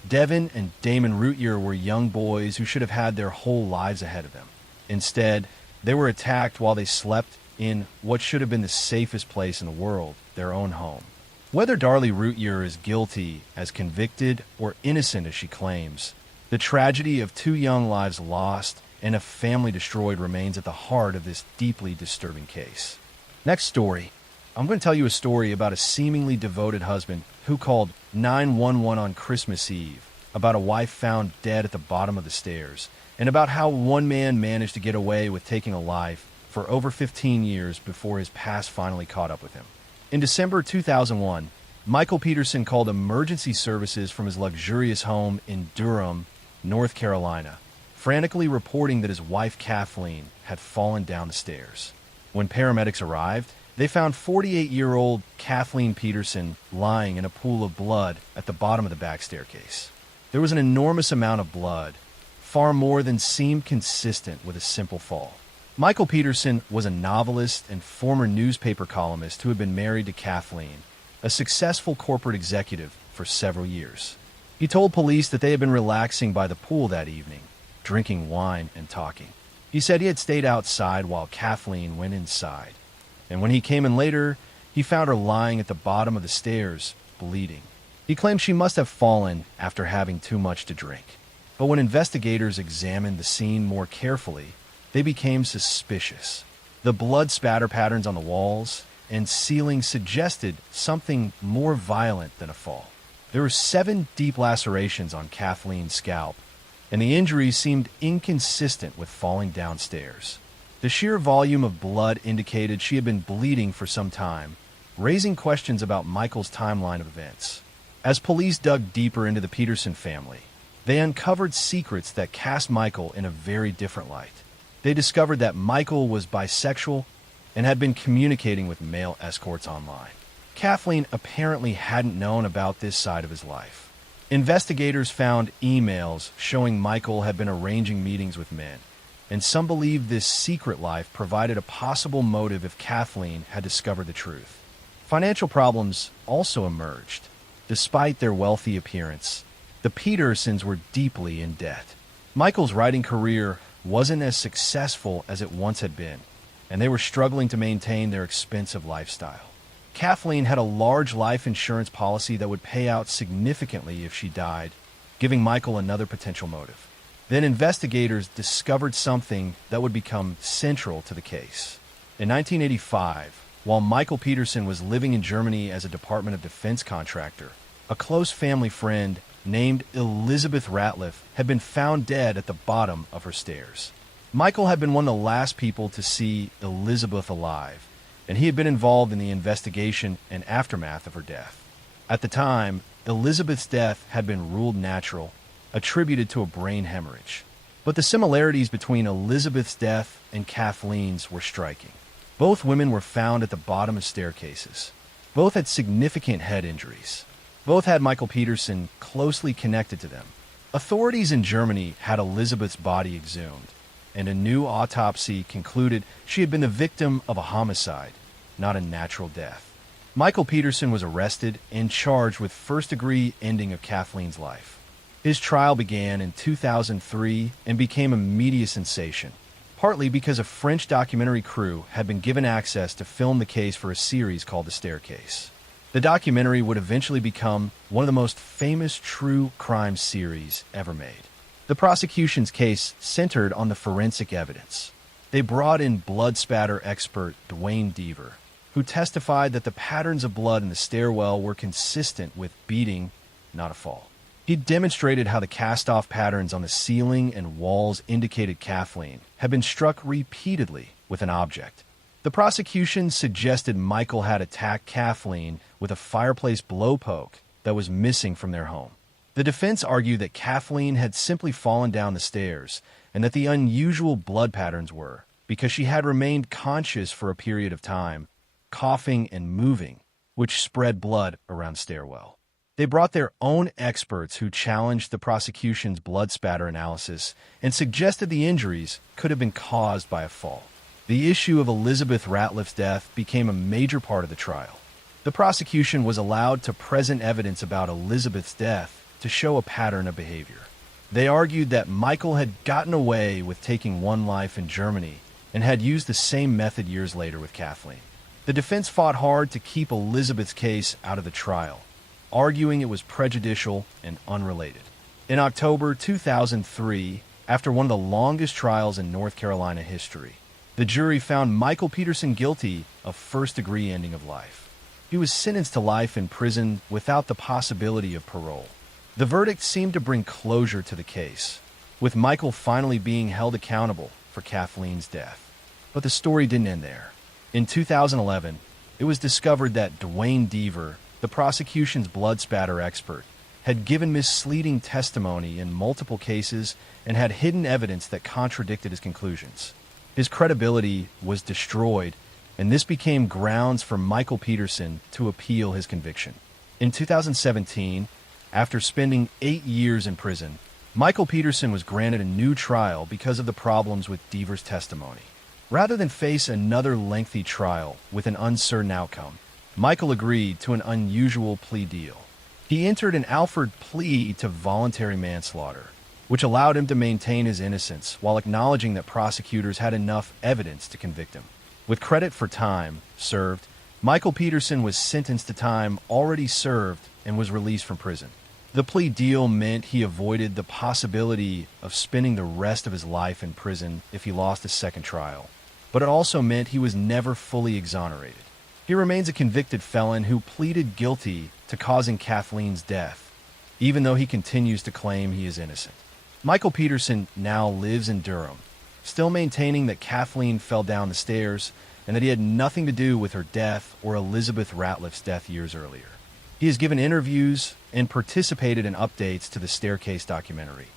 Devin and Damon Routier were young boys who should have had their whole lives ahead of them. Instead, They were attacked while they slept in what should have been the safest place in the world, their own home. Whether Darlie Routier is guilty, as convicted, or innocent as she claims, the tragedy of 2 young lives lost and a family destroyed remains at the heart of this deeply disturbing case. Next story. I'm going to tell you a story about a seemingly devoted husband who called 911 on Christmas Eve, about a wife found dead at the bottom of the stairs, and about how one man managed to get away with taking a life for over 15 years before his past finally caught up with him. In December 2001, Michael Peterson called emergency services from his luxurious home in Durham, North Carolina, frantically reporting that his wife Kathleen had fallen down the stairs. When paramedics arrived, they found 48-year-old Kathleen Peterson lying in a pool of blood at the bottom of the back staircase. There was an enormous amount of blood, far more than seemed consistent with a simple fall. Michael Peterson was a novelist and former newspaper columnist who had been married to Kathleen, a successful corporate executive, for several years. He told police that they had been relaxing by the pool that evening, drinking wine and talking. He said he had stayed outside while Kathleen went inside, and when he came in later, he found her lying at the bottom of the stairs, bleeding. He claimed she must have fallen after having too much to drink. But when investigators examined the scene more carefully, they became suspicious. The blood spatter patterns on the walls and ceiling suggested something more violent than a fall. There were 7 deep lacerations on Kathleen's scalp, and the injuries seemed inconsistent with falling downstairs. The sheer volume of blood indicated she had been bleeding for some time, raising questions about Michael's timeline of events. As police dug deeper into the Peterson family, they uncovered secrets that cast Michael in a very different light. They discovered that Michael was bisexual and had been communicating with male escorts online. Kathleen apparently hadn't known about this side of his life. Investigators found emails showing Michael had been arranging meetings with men, and some believed this secret life provided a possible motive if Kathleen had discovered the truth. Financial problems also emerged. Despite their wealthy appearance, the Petersons were deeply in debt. Michael's writing career wasn't as successful as it once had been, and they were struggling to maintain their expensive lifestyle. Kathleen had a large life insurance policy that would pay out significantly if she died, giving Michael another potential motive. Then investigators discovered something that would become central to the case. In 1985, while Michael Peterson was living in Germany as a Department of Defense contractor, a close family friend named Elizabeth Ratliff had been found dead at the bottom of her stairs. Michael had been one of the last people to see Elizabeth alive, and he had been involved in the investigation and aftermath of her death. At the time, Elizabeth's death had been ruled natural, attributed to a brain hemorrhage. But the similarities between Elizabeth's death and Kathleen's were striking. Both women were found at the bottom of staircases. Both had significant head injuries. Both had Michael Peterson closely connected to them. Authorities in Germany had Elizabeth's body exhumed, and a new autopsy concluded she had been the victim of a homicide, not a natural death. Michael Peterson was arrested and charged with first-degree ending of Kathleen's life. His trial began in 2003 and became a media sensation, partly because a French documentary crew had been given access to film the case for a series called The Staircase. The documentary would eventually become one of the most famous true crime series ever made. The prosecution's case centered on the forensic evidence. They brought in blood spatter expert Dwayne Deaver, who testified that the patterns of blood in the stairwell were consistent with beating, not a fall. He demonstrated how the cast-off patterns on the ceiling and walls indicated Kathleen had been struck repeatedly with an object. The prosecution suggested Michael had attacked Kathleen with a fireplace blowpoke that was missing from their home. The defense argued that Kathleen had simply fallen down the stairs and that the unusual blood patterns were because she had remained conscious for a period of time, coughing and moving, which spread blood around the stairwell. They brought their own experts who challenged the prosecution's blood spatter analysis and suggested the injuries could have been caused by a fall. The issue of Elizabeth Ratliff's death became a major part of the trial. The prosecution was allowed to present evidence about Elizabeth's death to show a pattern of behavior. They argued that Michael had gotten away with taking one life in Germany and had used the same method years later with Kathleen. The defense fought hard to keep Elizabeth's case out of the trial, arguing it was prejudicial and unrelated. In October 2003, after one of the longest trials in North Carolina history, the jury found Michael Peterson guilty of first-degree ending of life. He was sentenced to life in prison without the possibility of parole. The verdict seemed to bring closure to the case, with Michael finally being held accountable for Kathleen's death. But the story didn't end there. In 2011, it was discovered that Dwayne Deaver, the prosecution's blood spatter expert, had given misleading testimony in multiple cases and had hidden evidence that contradicted his conclusions. His credibility was destroyed, and this became grounds for Michael Peterson to appeal his conviction. In 2017, after spending 8 years in prison, Michael Peterson was granted a new trial because of the problems with Deaver's testimony. Rather than face another lengthy trial with an uncertain outcome, Michael agreed to an unusual plea deal. He entered an Alford plea to voluntary manslaughter, which allowed him to maintain his innocence while acknowledging that prosecutors had enough evidence to convict him. With credit for time served, Michael Peterson was sentenced to time already served and was released from prison. The plea deal meant he avoided the possibility of spending the rest of his life in prison if he lost a second trial, but it also meant he was never fully exonerated. He remains a convicted felon who pleaded guilty to causing Kathleen's death, even though he continues to claim he is innocent. Michael Peterson now lives in Durham, still maintaining that Kathleen fell down the stairs and that he had nothing to do with her death or Elizabeth Ratliff's death years earlier. He has given interviews and participated in updates to the Staircase documentary,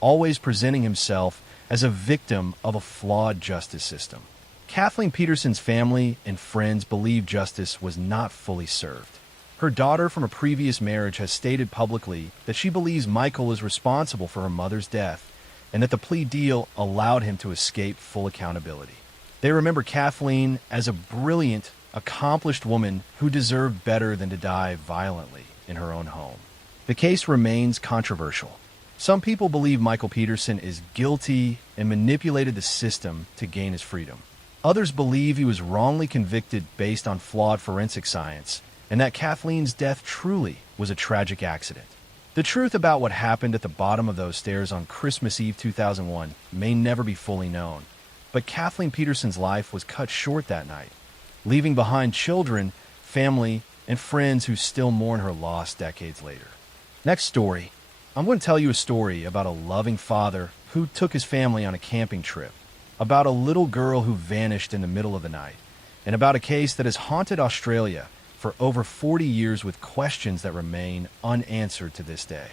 always presenting himself as a victim of a flawed justice system. Kathleen Peterson's family and friends believe justice was not fully served. Her daughter from a previous marriage has stated publicly that she believes Michael is responsible for her mother's death and that the plea deal allowed him to escape full accountability. They remember Kathleen as a brilliant, accomplished woman who deserved better than to die violently in her own home. The case remains controversial. Some people believe Michael Peterson is guilty and manipulated the system to gain his freedom. Others believe he was wrongly convicted based on flawed forensic science, and that Kathleen's death truly was a tragic accident. The truth about what happened at the bottom of those stairs on Christmas Eve 2001 may never be fully known, but Kathleen Peterson's life was cut short that night, leaving behind children, family, and friends who still mourn her loss decades later. Next story. I'm going to tell you a story about a loving father who took his family on a camping trip, about a little girl who vanished in the middle of the night, and about a case that has haunted Australia for over 40 years with questions that remain unanswered to this day.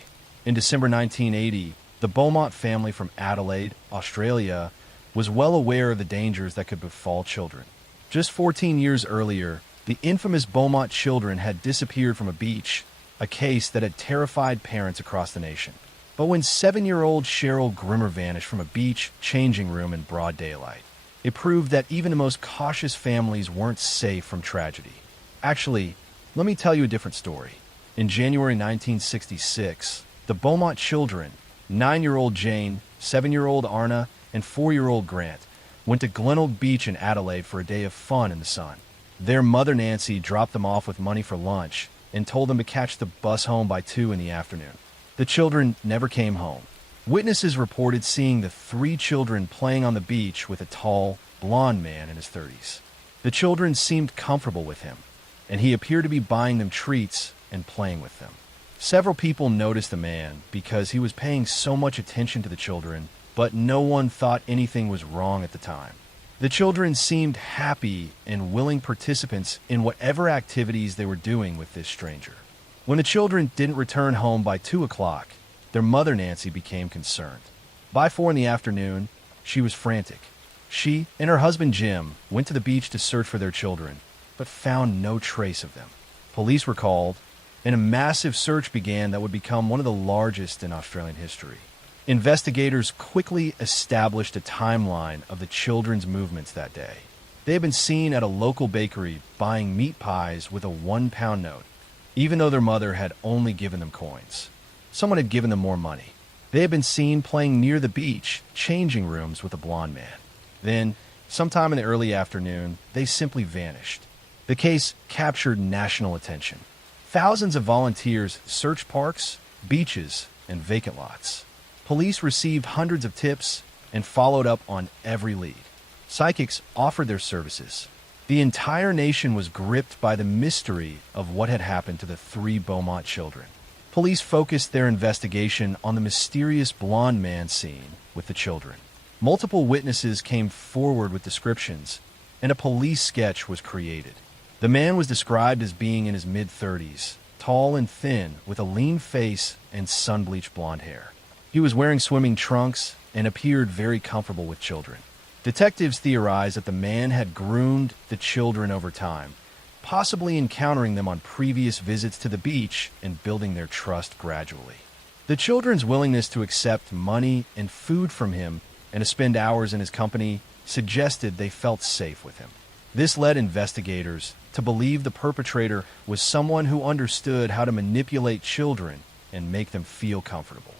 In December 1980, the Beaumont family from Adelaide, Australia, was well aware of the dangers that could befall children. Just 14 years earlier, the infamous Beaumont children had disappeared from a beach, a case that had terrified parents across the nation. But when 7-year-old Cheryl Grimmer vanished from a beach changing room in broad daylight, it proved that even the most cautious families weren't safe from tragedy. Actually, let me tell you a different story. In January 1966, the Beaumont children, 9-year-old Jane, 7-year-old Arna, and 4-year-old Grant, went to Glenelg Beach in Adelaide for a day of fun in the sun. Their mother Nancy dropped them off with money for lunch and told them to catch the bus home by 2 in the afternoon. The children never came home. Witnesses reported seeing the 3 children playing on the beach with a tall, blond man in his 30s. The children seemed comfortable with him, and he appeared to be buying them treats and playing with them. Several people noticed the man because he was paying so much attention to the children, but no one thought anything was wrong at the time. The children seemed happy and willing participants in whatever activities they were doing with this stranger. When the children didn't return home by 2 o'clock, their mother Nancy became concerned. By 4 in the afternoon, she was frantic. She and her husband Jim went to the beach to search for their children, but found no trace of them. Police were called, and a massive search began that would become one of the largest in Australian history. Investigators quickly established a timeline of the children's movements that day. They had been seen at a local bakery buying meat pies with a £1 note, even though their mother had only given them coins. Someone had given them more money. They had been seen playing near the beach, changing rooms with a blonde man. Then, Sometime in the early afternoon, they simply vanished. The case captured national attention. Thousands of volunteers searched parks, beaches, and vacant lots. Police received hundreds of tips and followed up on every lead. Psychics offered their services. The entire nation was gripped by the mystery of what had happened to the three Beaumont children. Police focused their investigation on the mysterious blonde man seen with the children. Multiple witnesses came forward with descriptions, and a police sketch was created. The man was described as being in his mid-30s, tall and thin, with a lean face and sun-bleached blonde hair. He was wearing swimming trunks and appeared very comfortable with children. Detectives theorized that the man had groomed the children over time, possibly encountering them on previous visits to the beach and building their trust gradually. The children's willingness to accept money and food from him and to spend hours in his company suggested they felt safe with him. This led investigators to believe the perpetrator was someone who understood how to manipulate children and make them feel comfortable.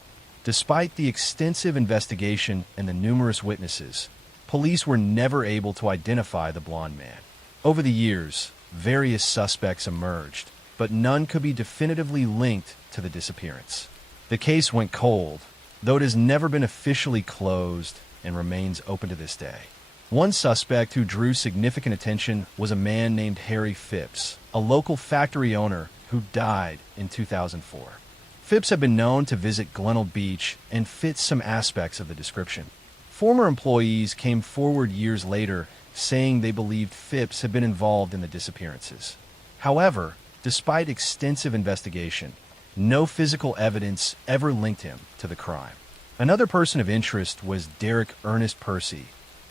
Despite the extensive investigation and the numerous witnesses, police were never able to identify the blonde man. Over the years, various suspects emerged, but none could be definitively linked to the disappearance. The case went cold, though it has never been officially closed and remains open to this day. One suspect who drew significant attention was a man named Harry Phipps, a local factory owner who died in 2004. Phipps had been known to visit Glenelg Beach and fits some aspects of the description. Former employees came forward years later saying they believed Phipps had been involved in the disappearances. However, despite extensive investigation, no physical evidence ever linked him to the crime. Another person of interest was Derek Ernest Percy,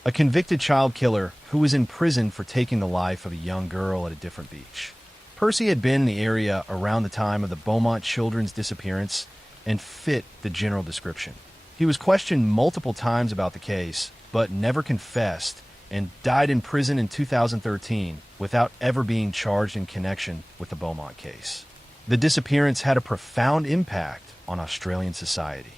a convicted child killer who was in prison for taking the life of a young girl at a different beach. Percy had been in the area around the time of the Beaumont children's disappearance and fit the general description. He was questioned multiple times about the case, but never confessed, and died in prison in 2013 without ever being charged in connection with the Beaumont case. The disappearance had a profound impact on Australian society.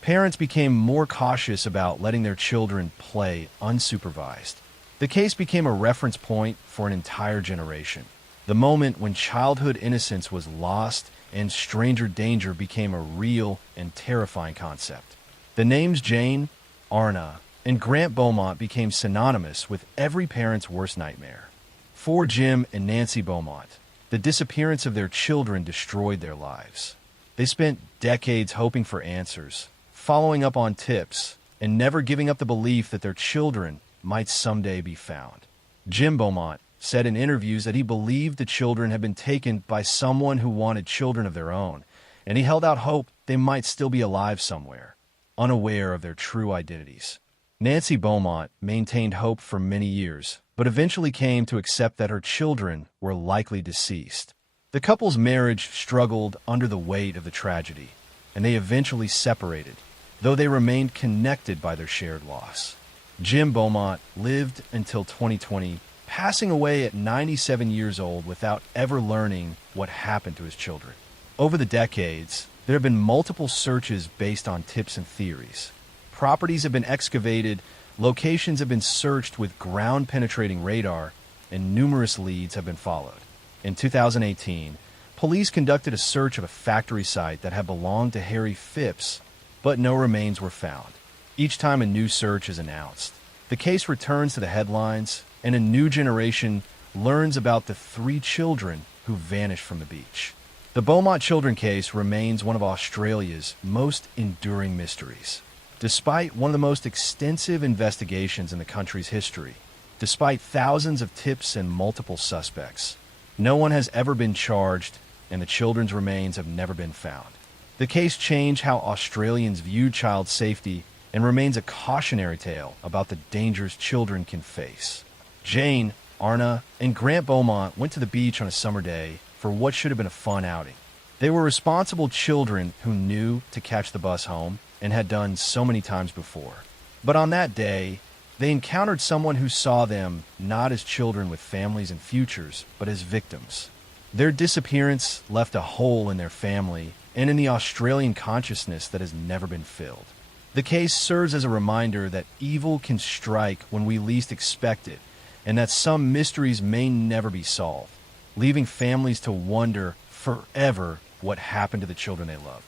Parents became more cautious about letting their children play unsupervised. The case became a reference point for an entire generation. The moment when childhood innocence was lost and stranger danger became a real and terrifying concept. The names Jane, Arna, and Grant Beaumont became synonymous with every parent's worst nightmare. For Jim and Nancy Beaumont, the disappearance of their children destroyed their lives. They spent decades hoping for answers, following up on tips, and never giving up the belief that their children might someday be found. Jim Beaumont said in interviews that he believed the children had been taken by someone who wanted children of their own, and he held out hope they might still be alive somewhere, unaware of their true identities. Nancy Beaumont maintained hope for many years, but eventually came to accept that her children were likely deceased. The couple's marriage struggled under the weight of the tragedy, and they eventually separated, though they remained connected by their shared loss. Jim Beaumont lived until 2020, passing away at 97 years old without ever learning what happened to his children. Over the decades, there have been multiple searches based on tips and theories. Properties have been excavated, locations have been searched with ground-penetrating radar, and numerous leads have been followed. In 2018, police conducted a search of a factory site that had belonged to Harry Phipps, but no remains were found. Each time a new search is announced, the case returns to the headlines, and a new generation learns about the three children who vanished from the beach. The Beaumont children case remains one of Australia's most enduring mysteries. Despite one of the most extensive investigations in the country's history, despite thousands of tips and multiple suspects, no one has ever been charged, and the children's remains have never been found. The case changed how Australians view child safety and remains a cautionary tale about the dangers children can face. Jane, Arna, and Grant Beaumont went to the beach on a summer day for what should have been a fun outing. They were responsible children who knew to catch the bus home and had done so many times before. But on that day, they encountered someone who saw them not as children with families and futures, but as victims. Their disappearance left a hole in their family and in the Australian consciousness that has never been filled. The case serves as a reminder that evil can strike when we least expect it, and that some mysteries may never be solved, leaving families to wonder forever what happened to the children they loved.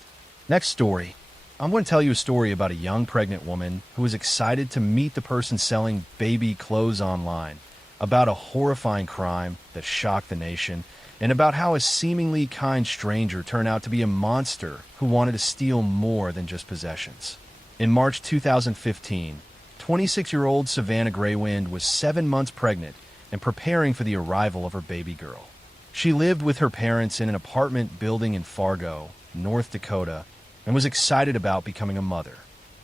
Next story. I'm going to tell you a story about a young pregnant woman who was excited to meet the person selling baby clothes online, about a horrifying crime that shocked the nation, and about how a seemingly kind stranger turned out to be a monster who wanted to steal more than just possessions. In March 2015, 26-year-old Savannah Graywind was 7 months pregnant and preparing for the arrival of her baby girl. She lived with her parents in an apartment building in Fargo, North Dakota, and was excited about becoming a mother.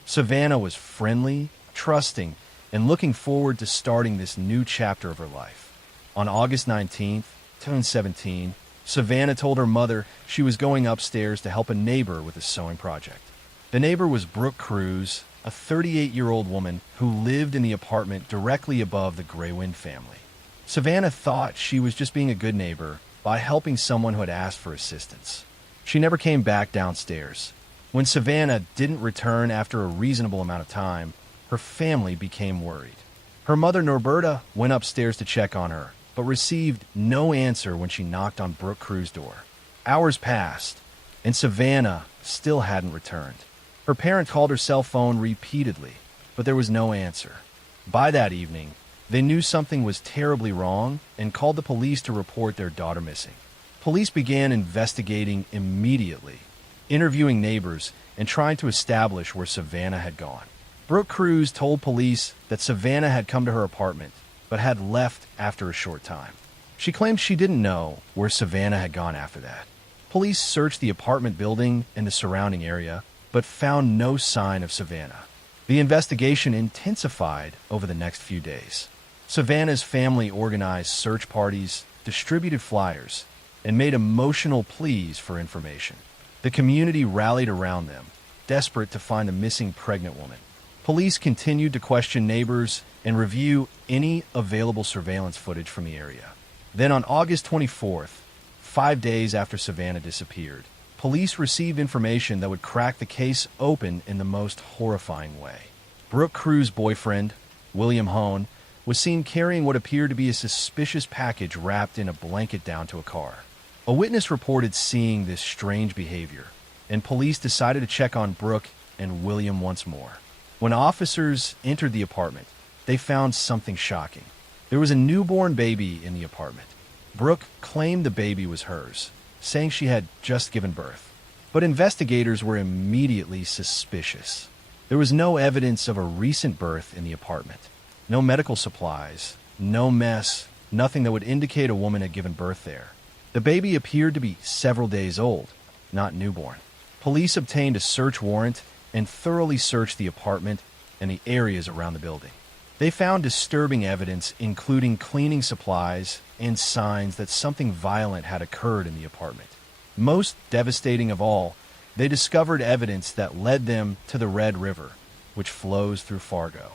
Savannah was friendly, trusting, and looking forward to starting this new chapter of her life. On August 19, 2017, Savannah told her mother she was going upstairs to help a neighbor with a sewing project. The neighbor was Brooke Cruz, a 38-year-old woman who lived in the apartment directly above the Graywind family. Savannah thought she was just being a good neighbor by helping someone who had asked for assistance. She never came back downstairs. When Savannah didn't return after a reasonable amount of time, her family became worried. Her mother, Norberta, went upstairs to check on her, but received no answer when she knocked on Brooke Cruz's door. Hours passed, and Savannah still hadn't returned. Her parent called her cell phone repeatedly, but there was no answer. By that evening, they knew something was terribly wrong and called the police to report their daughter missing. Police began investigating immediately, interviewing neighbors and trying to establish where Savannah had gone. Brooke Cruz told police that Savannah had come to her apartment, but had left after a short time. She claimed she didn't know where Savannah had gone after that. Police searched the apartment building and the surrounding area, but found no sign of Savannah. The investigation intensified over the next few days. Savannah's family organized search parties, distributed flyers, and made emotional pleas for information. The community rallied around them, desperate to find the missing pregnant woman. Police continued to question neighbors and review any available surveillance footage from the area. Then on August 24th, 5 days after Savannah disappeared, police received information that would crack the case open in the most horrifying way. Brooke Cruz's boyfriend, William Hone, was seen carrying what appeared to be a suspicious package wrapped in a blanket down to a car. A witness reported seeing this strange behavior, and police decided to check on Brooke and William once more. When officers entered the apartment, they found something shocking. There was a newborn baby in the apartment. Brooke claimed the baby was hers, saying she had just given birth. But investigators were immediately suspicious. There was no evidence of a recent birth in the apartment. No medical supplies, no mess, nothing that would indicate a woman had given birth there. The baby appeared to be several days old, not newborn. Police obtained a search warrant and thoroughly searched the apartment and the areas around the building. They found disturbing evidence, including cleaning supplies and signs that something violent had occurred in the apartment. Most devastating of all, they discovered evidence that led them to the Red River, which flows through Fargo.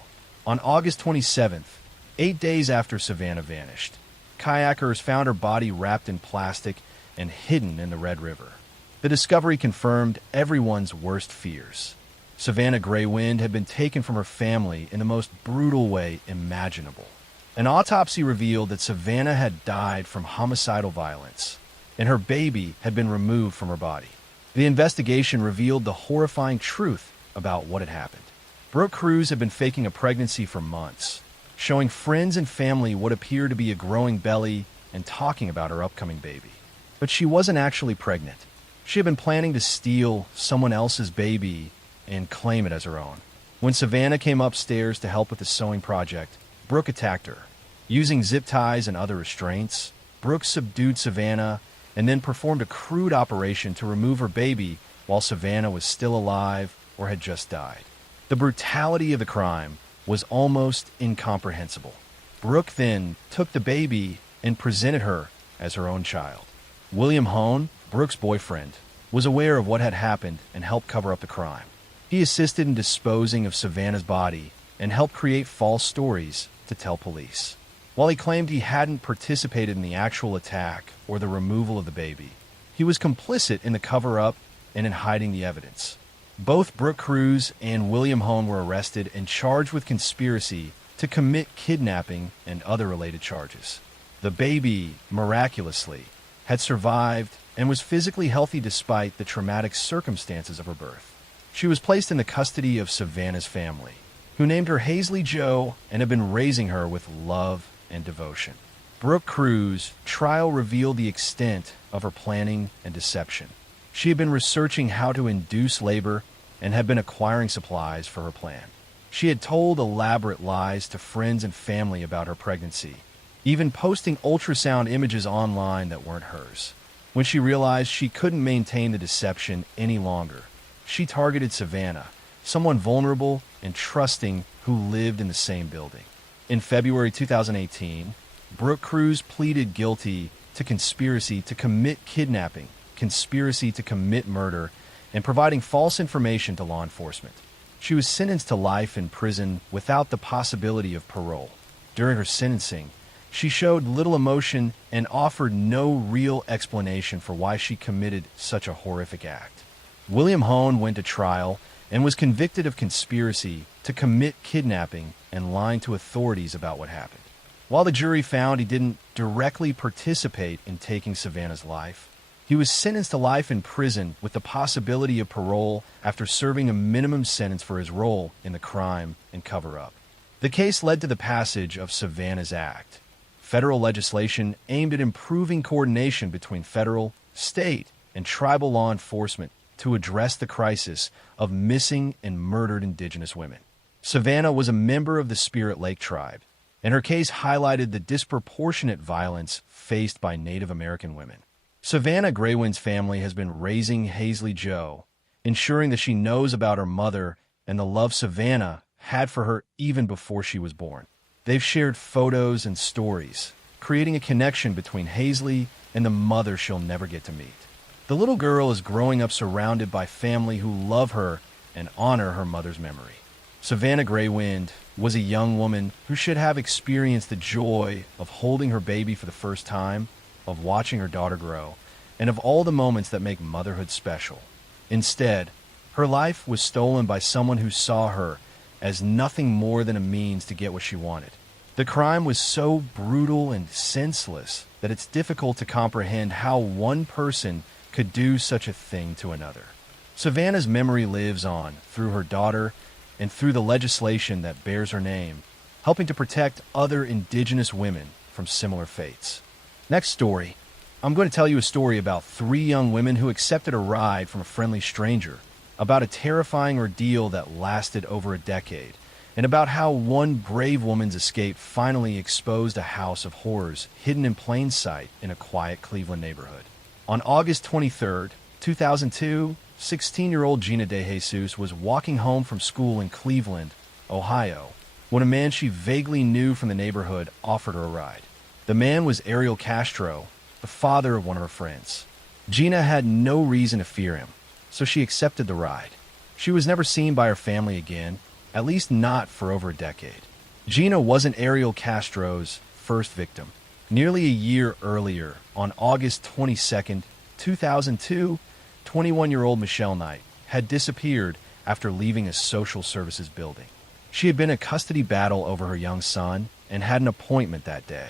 On August 27th, 8 days after Savannah vanished, kayakers found her body wrapped in plastic and hidden in the Red River. The discovery confirmed everyone's worst fears. Savannah Graywind had been taken from her family in the most brutal way imaginable. An autopsy revealed that Savannah had died from homicidal violence, and her baby had been removed from her body. The investigation revealed the horrifying truth about what had happened. Brooke Cruz had been faking a pregnancy for months, showing friends and family what appeared to be a growing belly and talking about her upcoming baby. But she wasn't actually pregnant. She had been planning to steal someone else's baby and claim it as her own. When Savannah came upstairs to help with the sewing project, Brooke attacked her. Using zip ties and other restraints, Brooke subdued Savannah and then performed a crude operation to remove her baby while Savannah was still alive or had just died. The brutality of the crime was almost incomprehensible. Brooke then took the baby and presented her as her own child. William Hone, Brooke's boyfriend, was aware of what had happened and helped cover up the crime. He assisted in disposing of Savannah's body and helped create false stories to tell police. While he claimed he hadn't participated in the actual attack or the removal of the baby, he was complicit in the cover-up and in hiding the evidence. Both Brooke Cruz and William Hone were arrested and charged with conspiracy to commit kidnapping and other related charges. The baby, miraculously, had survived and was physically healthy despite the traumatic circumstances of her birth. She was placed in the custody of Savannah's family, who named her Hazley Joe and have been raising her with love and devotion. Brooke Cruz' trial revealed the extent of her planning and deception. She had been researching how to induce labor and had been acquiring supplies for her plan. She had told elaborate lies to friends and family about her pregnancy, even posting ultrasound images online that weren't hers. When she realized she couldn't maintain the deception any longer, she targeted Savannah, someone vulnerable and trusting who lived in the same building. In February 2018, Brooke Cruz pleaded guilty to conspiracy to commit kidnapping, conspiracy to commit murder, and providing false information to law enforcement. She was sentenced to life in prison without the possibility of parole. During her sentencing, she showed little emotion and offered no real explanation for why she committed such a horrific act. William Hone went to trial and was convicted of conspiracy to commit kidnapping and lying to authorities about what happened. While the jury found he didn't directly participate in taking Savannah's life, he was sentenced to life in prison with the possibility of parole after serving a minimum sentence for his role in the crime and cover-up. The case led to the passage of Savannah's Act, federal legislation aimed at improving coordination between federal, state, and tribal law enforcement to address the crisis of missing and murdered Indigenous women. Savannah was a member of the Spirit Lake tribe, and her case highlighted the disproportionate violence faced by Native American women. Savannah Graywin's family has been raising Hazley Joe, ensuring that she knows about her mother and the love Savannah had for her even before she was born. They've shared photos and stories, creating a connection between Hazley and the mother she'll never get to meet. The little girl is growing up surrounded by family who love her and honor her mother's memory. Savannah Graywind was a young woman who should have experienced the joy of holding her baby for the first time, of watching her daughter grow, and of all the moments that make motherhood special. Instead, her life was stolen by someone who saw her as nothing more than a means to get what she wanted. The crime was so brutal and senseless that it's difficult to comprehend how one person could do such a thing to another. Savannah's memory lives on through her daughter and through the legislation that bears her name, helping to protect other Indigenous women from similar fates. Next story. I'm going to tell you a story about 3 young women who accepted a ride from a friendly stranger, about a terrifying ordeal that lasted over a decade, and about how one brave woman's escape finally exposed a house of horrors hidden in plain sight in a quiet Cleveland neighborhood. On August 23, 2002, 16-year-old Gina De Jesus was walking home from school in Cleveland, Ohio, when a man she vaguely knew from the neighborhood offered her a ride. The man was Ariel Castro, the father of one of her friends. Gina had no reason to fear him, so she accepted the ride. She was never seen by her family again, at least not for over a decade. Gina wasn't Ariel Castro's first victim. Nearly a year earlier, on August 22, 2002, 21-year-old Michelle Knight had disappeared after leaving a social services building. She had been in a custody battle over her young son and had an appointment that day.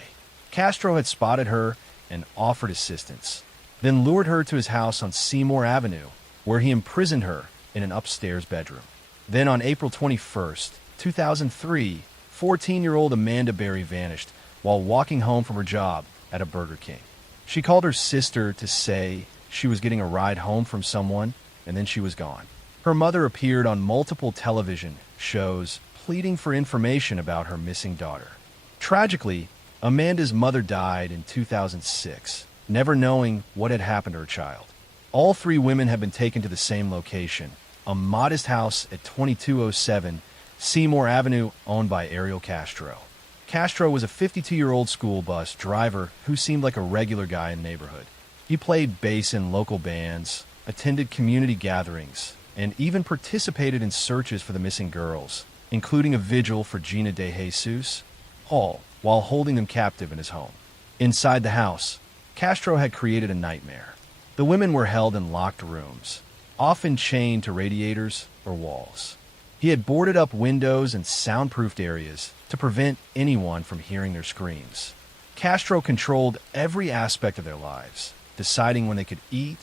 Castro had spotted her and offered assistance, then lured her to his house on Seymour Avenue, where he imprisoned her in an upstairs bedroom. Then on April 21, 2003, 14-year-old Amanda Berry vanished while walking home from her job at a Burger King. She called her sister to say she was getting a ride home from someone, and then she was gone. Her mother appeared on multiple television shows pleading for information about her missing daughter. Tragically, Amanda's mother died in 2006, never knowing what had happened to her child. All 3 women have been taken to the same location, a modest house at 2207 Seymour Avenue owned by Ariel Castro. Castro was a 52-year-old school bus driver who seemed like a regular guy in the neighborhood. He played bass in local bands, attended community gatherings, and even participated in searches for the missing girls, including a vigil for Gina De Jesus, all while holding them captive in his home. Inside the house, Castro had created a nightmare. The women were held in locked rooms, often chained to radiators or walls. He had boarded up windows and soundproofed areas to prevent anyone from hearing their screams. Castro controlled every aspect of their lives, deciding when they could eat,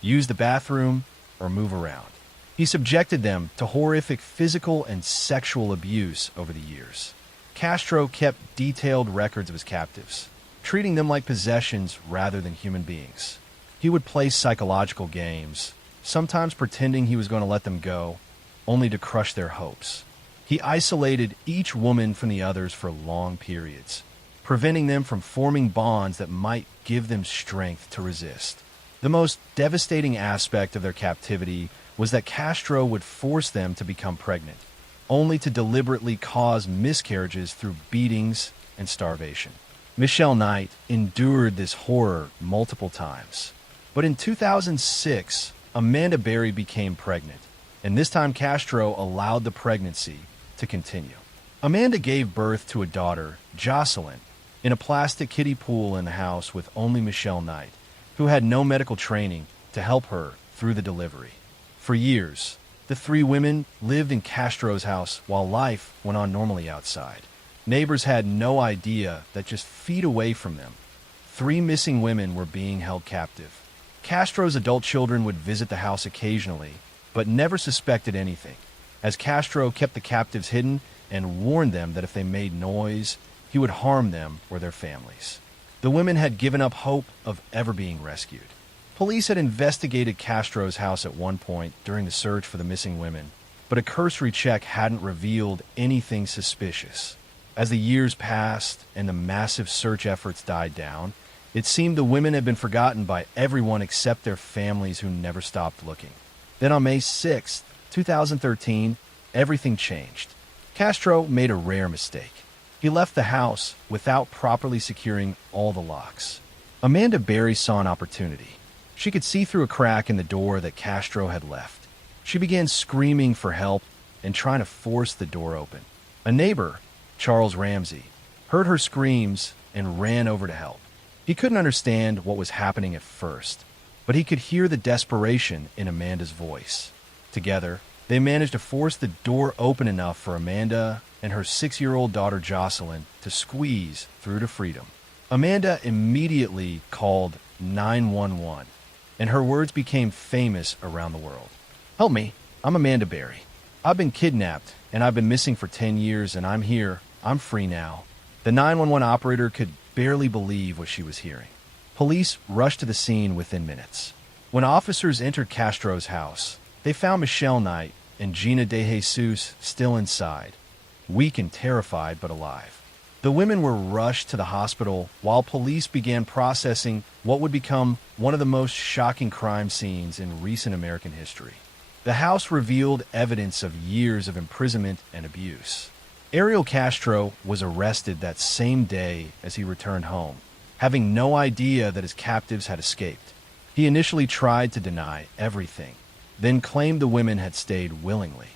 use the bathroom, or move around. He subjected them to horrific physical and sexual abuse over the years. Castro kept detailed records of his captives, treating them like possessions rather than human beings. He would play psychological games, sometimes pretending he was going to let them go, only to crush their hopes. He isolated each woman from the others for long periods, preventing them from forming bonds that might give them strength to resist. The most devastating aspect of their captivity was that Castro would force them to become pregnant, only to deliberately cause miscarriages through beatings and starvation. Michelle Knight endured this horror multiple times. But in 2006, Amanda Berry became pregnant, and this time Castro allowed the pregnancy to continue. Amanda gave birth to a daughter, Jocelyn, in a plastic kiddie pool in the house with only Michelle Knight, who had no medical training to help her through the delivery. For years, the three women lived in Castro's house while life went on normally outside. Neighbors had no idea that just feet away from them, three missing women were being held captive. Castro's adult children would visit the house occasionally, but never suspected anything, as Castro kept the captives hidden and warned them that if they made noise, he would harm them or their families. The women had given up hope of ever being rescued. Police had investigated Castro's house at one point during the search for the missing women, but a cursory check hadn't revealed anything suspicious. As the years passed and the massive search efforts died down, it seemed the women had been forgotten by everyone except their families who never stopped looking. Then on May 6, 2013, everything changed. Castro made a rare mistake. He left the house without properly securing all the locks. Amanda Berry saw an opportunity. She could see through a crack in the door that Castro had left. She began screaming for help and trying to force the door open. A neighbor, Charles Ramsey, heard her screams and ran over to help. He couldn't understand what was happening at first, but he could hear the desperation in Amanda's voice. Together, they managed to force the door open enough for Amanda and her 6-year-old daughter Jocelyn to squeeze through to freedom. Amanda immediately called 911, and her words became famous around the world. "Help me, I'm Amanda Berry. I've been kidnapped, and I've been missing for 10 years, and I'm here. I'm free now." The 911 operator could barely believe what she was hearing. Police rushed to the scene within minutes. When officers entered Castro's house, they found Michelle Knight and Gina De Jesus still inside, weak and terrified but alive. The women were rushed to the hospital while police began processing what would become one of the most shocking crime scenes in recent American history. The house revealed evidence of years of imprisonment and abuse. Ariel Castro was arrested that same day as he returned home, having no idea that his captives had escaped. He initially tried to deny everything, then claimed the women had stayed willingly.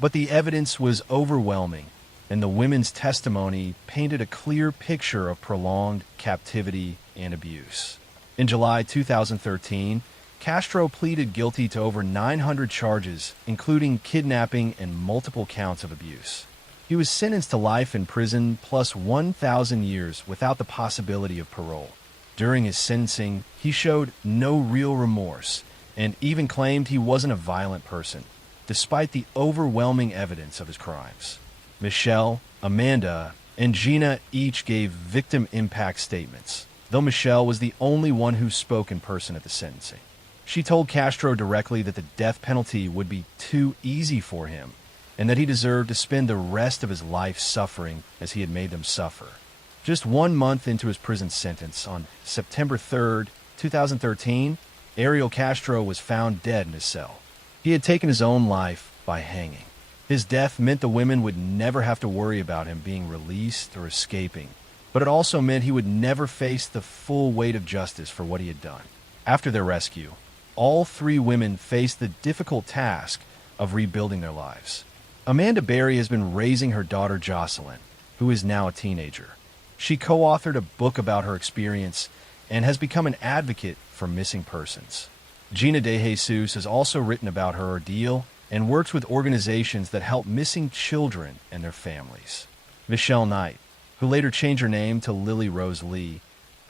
But the evidence was overwhelming, and the women's testimony painted a clear picture of prolonged captivity and abuse. In July 2013, Castro pleaded guilty to over 900 charges, including kidnapping and multiple counts of abuse. He was sentenced to life in prison plus 1,000 years without the possibility of parole. During his sentencing, he showed no real remorse and even claimed he wasn't a violent person, despite the overwhelming evidence of his crimes. Michelle, Amanda, and Gina each gave victim impact statements, though Michelle was the only one who spoke in person at the sentencing. She told Castro directly that the death penalty would be too easy for him, and that he deserved to spend the rest of his life suffering as he had made them suffer. Just 1 month into his prison sentence, on September 3, 2013, Ariel Castro was found dead in his cell. He had taken his own life by hanging. His death meant the women would never have to worry about him being released or escaping, but it also meant he would never face the full weight of justice for what he had done. After their rescue, all three women faced the difficult task of rebuilding their lives. Amanda Berry has been raising her daughter Jocelyn, who is now a teenager. She co-authored a book about her experience and has become an advocate for missing persons. Gina De Jesus has also written about her ordeal and works with organizations that help missing children and their families. Michelle Knight, who later changed her name to Lily Rose Lee,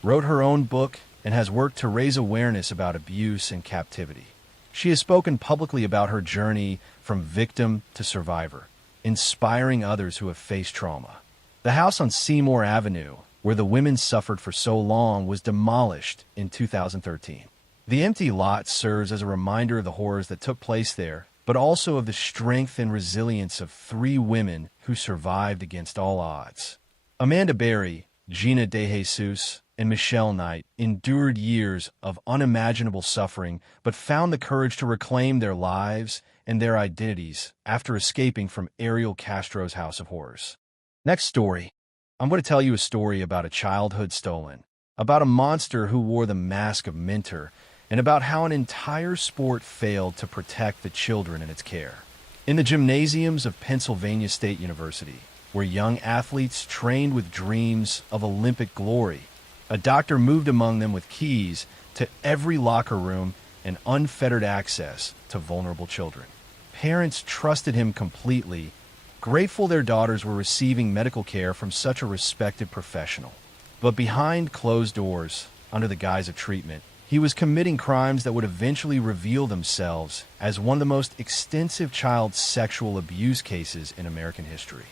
wrote her own book and has worked to raise awareness about abuse and captivity. She has spoken publicly about her journey from victim to survivor, inspiring others who have faced trauma. The house on Seymour Avenue, where the women suffered for so long, was demolished in 2013. The empty lot serves as a reminder of the horrors that took place there, but also of the strength and resilience of three women who survived against all odds. Amanda Berry, Gina De Jesus, and Michelle Knight endured years of unimaginable suffering, but found the courage to reclaim their lives and their identities after escaping from Ariel Castro's House of Horrors. Next story. I'm going to tell you a story about a childhood stolen, about a monster who wore the mask of Mentor, and about how an entire sport failed to protect the children in its care. In the gymnasiums of Pennsylvania State University, where young athletes trained with dreams of Olympic glory, a doctor moved among them with keys to every locker room and unfettered access to vulnerable children. Parents trusted him completely, grateful their daughters were receiving medical care from such a respected professional. But behind closed doors, under the guise of treatment, he was committing crimes that would eventually reveal themselves as one of the most extensive child sexual abuse cases in American history.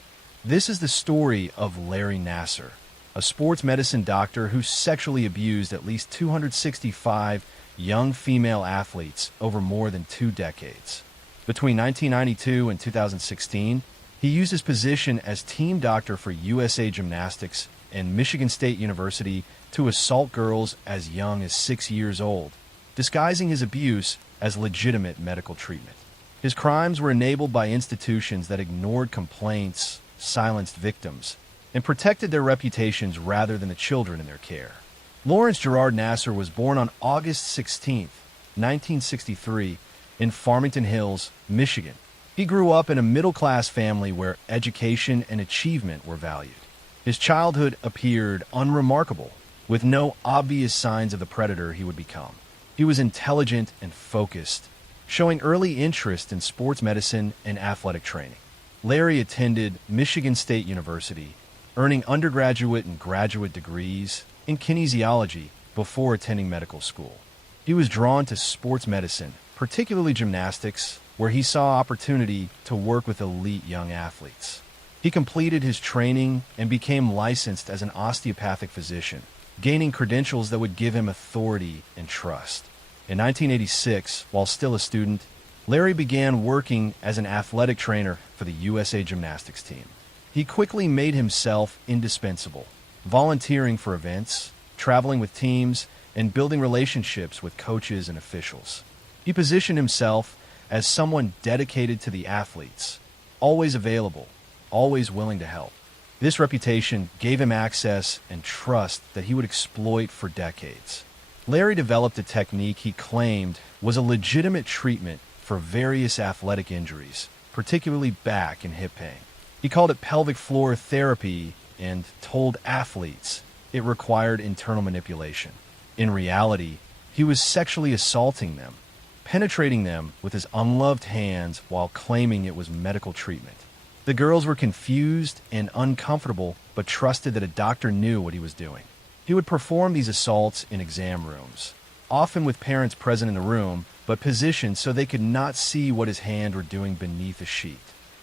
This is the story of Larry Nassar, a sports medicine doctor who sexually abused at least 265 young female athletes over more than 2 decades. Between 1992 and 2016, he used his position as team doctor for USA Gymnastics and Michigan State University to assault girls as young as 6 years old, disguising his abuse as legitimate medical treatment. His crimes were enabled by institutions that ignored complaints, silenced victims, and protected their reputations rather than the children in their care. Lawrence Gerard Nassar was born on August 16, 1963, in Farmington Hills, Michigan. He grew up in a middle-class family where education and achievement were valued. His childhood appeared unremarkable, with no obvious signs of the predator he would become. He was intelligent and focused, showing early interest in sports medicine and athletic training. Larry attended Michigan State University, earning undergraduate and graduate degrees in kinesiology before attending medical school. He was drawn to sports medicine, particularly gymnastics, where he saw opportunity to work with elite young athletes. He completed his training and became licensed as an osteopathic physician, gaining credentials that would give him authority and trust. In 1986, while still a student, Larry began working as an athletic trainer for the USA Gymnastics team. He quickly made himself indispensable, volunteering for events, traveling with teams, and building relationships with coaches and officials. He positioned himself as someone dedicated to the athletes, always available, always willing to help. This reputation gave him access and trust that he would exploit for decades. Larry developed a technique he claimed was a legitimate treatment for various athletic injuries, particularly back and hip pain. He called it pelvic floor therapy and told athletes it required internal manipulation. In reality, he was sexually assaulting them, penetrating them with his unloved hands while claiming it was medical treatment. The girls were confused and uncomfortable, but trusted that a doctor knew what he was doing. He would perform these assaults in exam rooms, often with parents present in the room, but positioned so they could not see what his hands were doing beneath a sheet.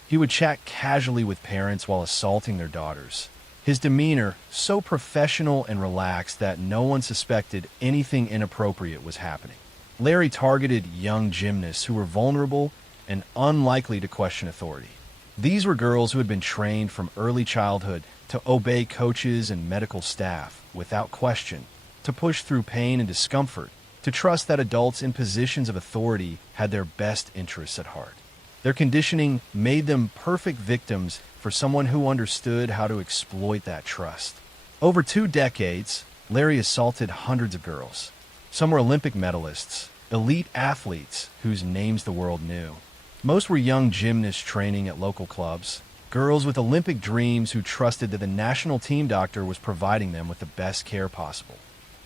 He would chat casually with parents while assaulting their daughters. His demeanor so professional and relaxed that no one suspected anything inappropriate was happening. Larry targeted young gymnasts who were vulnerable and unlikely to question authority. These were girls who had been trained from early childhood to obey coaches and medical staff without question, to push through pain and discomfort, to trust that adults in positions of authority had their best interests at heart. Their conditioning made them perfect victims for someone who understood how to exploit that trust. Over 2 decades, Larry assaulted hundreds of girls. Some were Olympic medalists, elite athletes whose names the world knew. Most were young gymnasts training at local clubs, girls with Olympic dreams who trusted that the national team doctor was providing them with the best care possible.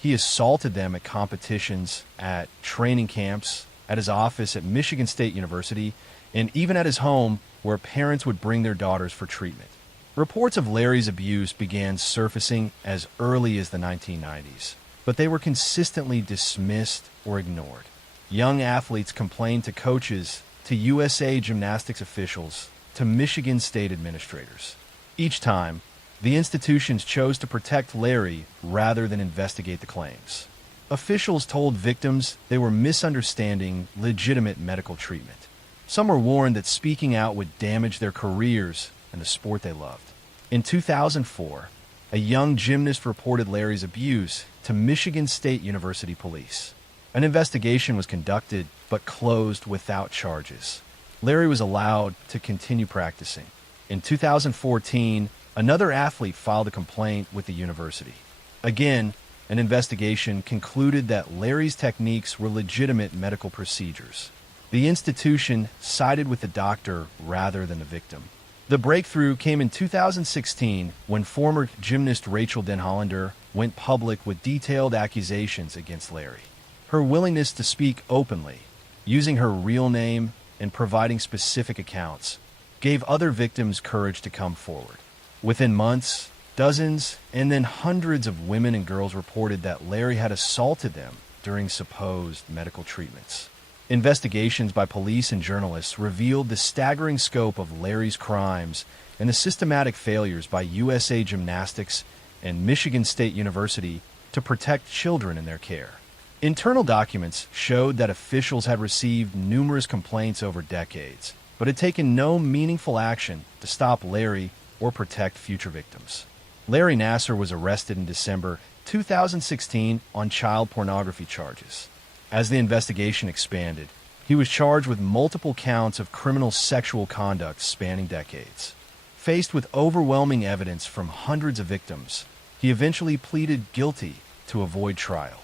He assaulted them at competitions, at training camps, at his office at Michigan State University, and even at his home where parents would bring their daughters for treatment. Reports of Larry's abuse began surfacing as early as the 1990s, but they were consistently dismissed or ignored. Young athletes complained to coaches, to USA Gymnastics officials, to Michigan State administrators. Each time, the institutions chose to protect Larry rather than investigate the claims. Officials told victims they were misunderstanding legitimate medical treatment. Some were warned that speaking out would damage their careers and the sport they loved. In 2004, a young gymnast reported Larry's abuse to Michigan State University police. An investigation was conducted but closed without charges. Larry was allowed to continue practicing. In 2014, another athlete filed a complaint with the university. Again, an investigation concluded that Larry's techniques were legitimate medical procedures. The institution sided with the doctor rather than the victim. The breakthrough came in 2016 when former gymnast Rachel Den Hollander went public with detailed accusations against Larry. Her willingness to speak openly, using her real name and providing specific accounts, gave other victims courage to come forward. Within months, dozens and then hundreds of women and girls reported that Larry had assaulted them during supposed medical treatments. Investigations by police and journalists revealed the staggering scope of Larry's crimes and the systematic failures by USA Gymnastics and Michigan State University to protect children in their care. Internal documents showed that officials had received numerous complaints over decades, but had taken no meaningful action to stop Larry or protect future victims. Larry Nassar was arrested in December 2016 on child pornography charges. As the investigation expanded, he was charged with multiple counts of criminal sexual conduct spanning decades. Faced with overwhelming evidence from hundreds of victims, he eventually pleaded guilty to avoid trial.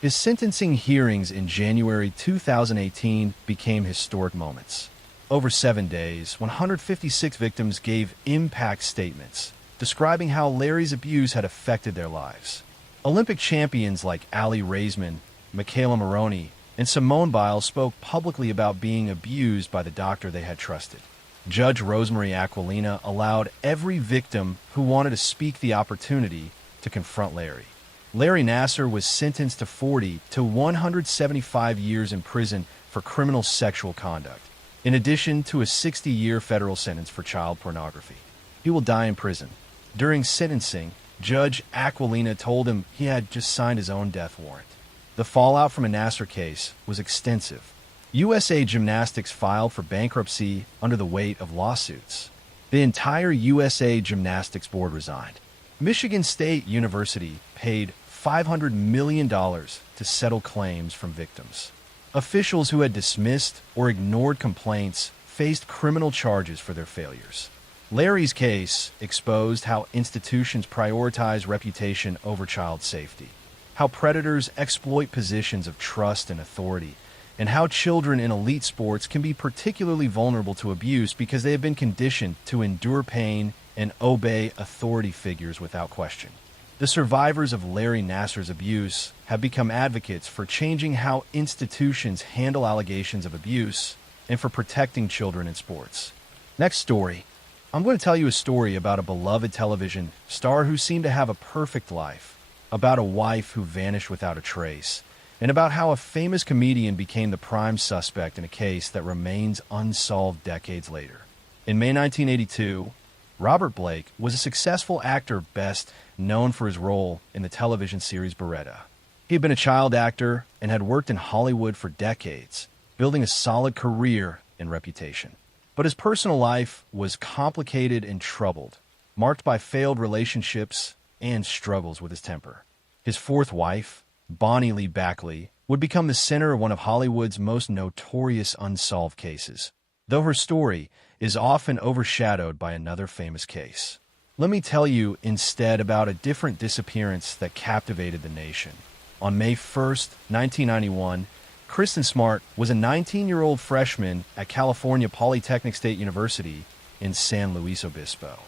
His sentencing hearings in January 2018 became historic moments. Over 7 days, 156 victims gave impact statements describing how Larry's abuse had affected their lives. Olympic champions like Ali Raisman, Michaela Maroney, and Simone Biles spoke publicly about being abused by the doctor they had trusted. Judge Rosemary Aquilina allowed every victim who wanted to speak the opportunity to confront Larry. Larry Nassar was sentenced to 40 to 175 years in prison for criminal sexual conduct, in addition to a 60-year federal sentence for child pornography. He will die in prison. During sentencing, Judge Aquilina told him he had just signed his own death warrant. The fallout from a Nassar case was extensive. USA Gymnastics filed for bankruptcy under the weight of lawsuits. The entire USA Gymnastics board resigned. Michigan State University paid $500 million to settle claims from victims. Officials who had dismissed or ignored complaints faced criminal charges for their failures. Larry's case exposed how institutions prioritize reputation over child safety, how predators exploit positions of trust and authority, and how children in elite sports can be particularly vulnerable to abuse because they have been conditioned to endure pain and obey authority figures without question. The survivors of Larry Nassar's abuse have become advocates for changing how institutions handle allegations of abuse and for protecting children in sports. Next story. I'm going to tell you a story about a beloved television star who seemed to have a perfect life, about a wife who vanished without a trace, and about how a famous comedian became the prime suspect in a case that remains unsolved decades later. In May 1982, Robert Blake was a successful actor best known for his role in the television series Beretta. He had been a child actor and had worked in Hollywood for decades, building a solid career and reputation. But his personal life was complicated and troubled, marked by failed relationships and struggles with his temper. His fourth wife, Bonnie Lee Backley, would become the center of one of Hollywood's most notorious unsolved cases, though her story is often overshadowed by another famous case. Let me tell you instead about a different disappearance that captivated the nation. On May 1st, 1991, Kristen Smart was a 19-year-old freshman at California Polytechnic State University in San Luis Obispo.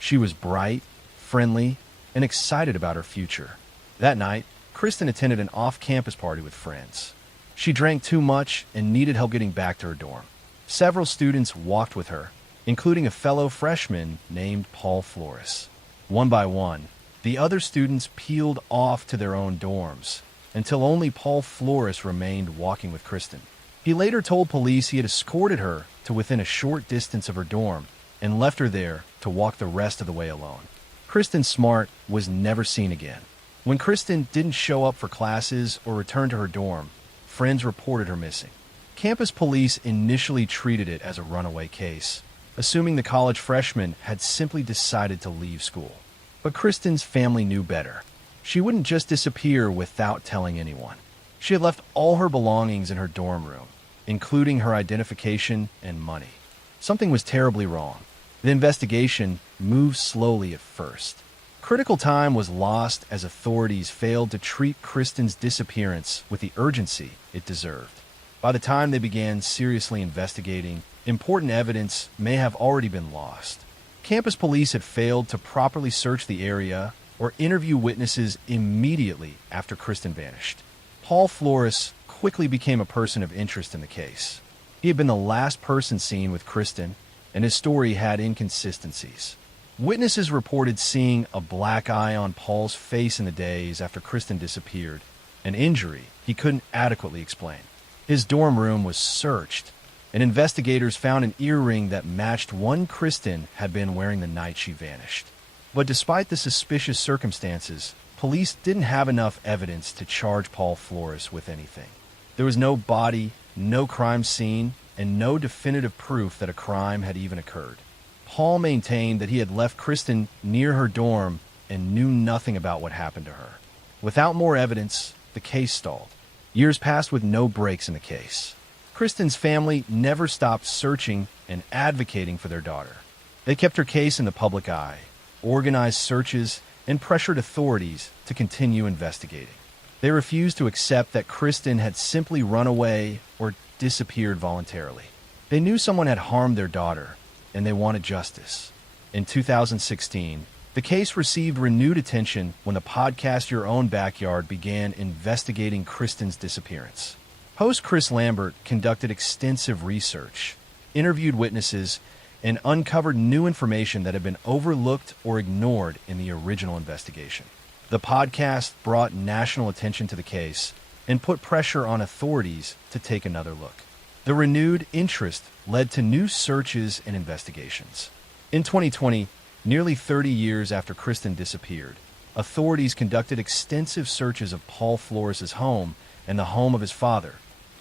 She was bright, friendly, and excited about her future. That night, Kristen attended an off-campus party with friends. She drank too much and needed help getting back to her dorm. Several students walked with her, including a fellow freshman named Paul Flores. One by one, the other students peeled off to their own dorms, until only Paul Flores remained walking with Kristen. He later told police he had escorted her to within a short distance of her dorm and left her there to walk the rest of the way alone. Kristen Smart was never seen again. When Kristen didn't show up for classes or return to her dorm, friends reported her missing. Campus police initially treated it as a runaway case, assuming the college freshman had simply decided to leave school. But Kristen's family knew better. She wouldn't just disappear without telling anyone. She had left all her belongings in her dorm room, including her identification and money. Something was terribly wrong. The investigation moved slowly at first. Critical time was lost as authorities failed to treat Kristen's disappearance with the urgency it deserved. By the time they began seriously investigating, important evidence may have already been lost. Campus police had failed to properly search the area or interview witnesses immediately after Kristen vanished. Paul Flores quickly became a person of interest in the case. He had been the last person seen with Kristen, and his story had inconsistencies. Witnesses reported seeing a black eye on Paul's face in the days after Kristen disappeared, an injury he couldn't adequately explain. His dorm room was searched, and investigators found an earring that matched one Kristen had been wearing the night she vanished. But despite the suspicious circumstances, police didn't have enough evidence to charge Paul Flores with anything. There was no body, no crime scene, and no definitive proof that a crime had even occurred. Paul maintained that he had left Kristen near her dorm and knew nothing about what happened to her. Without more evidence, the case stalled. Years passed with no breaks in the case. Kristen's family never stopped searching and advocating for their daughter. They kept her case in the public eye, organized searches, and pressured authorities to continue investigating. They refused to accept that Kristen had simply run away or disappeared voluntarily. They knew someone had harmed their daughter, and they wanted justice. In 2016, the case received renewed attention when the podcast Your Own Backyard began investigating Kristen's disappearance. Host Chris Lambert conducted extensive research, interviewed witnesses, and uncovered new information that had been overlooked or ignored in the original investigation. The podcast brought national attention to the case and put pressure on authorities to take another look. The renewed interest led to new searches and investigations. In 2020, nearly 30 years after Kristen disappeared, authorities conducted extensive searches of Paul Flores' home and the home of his father,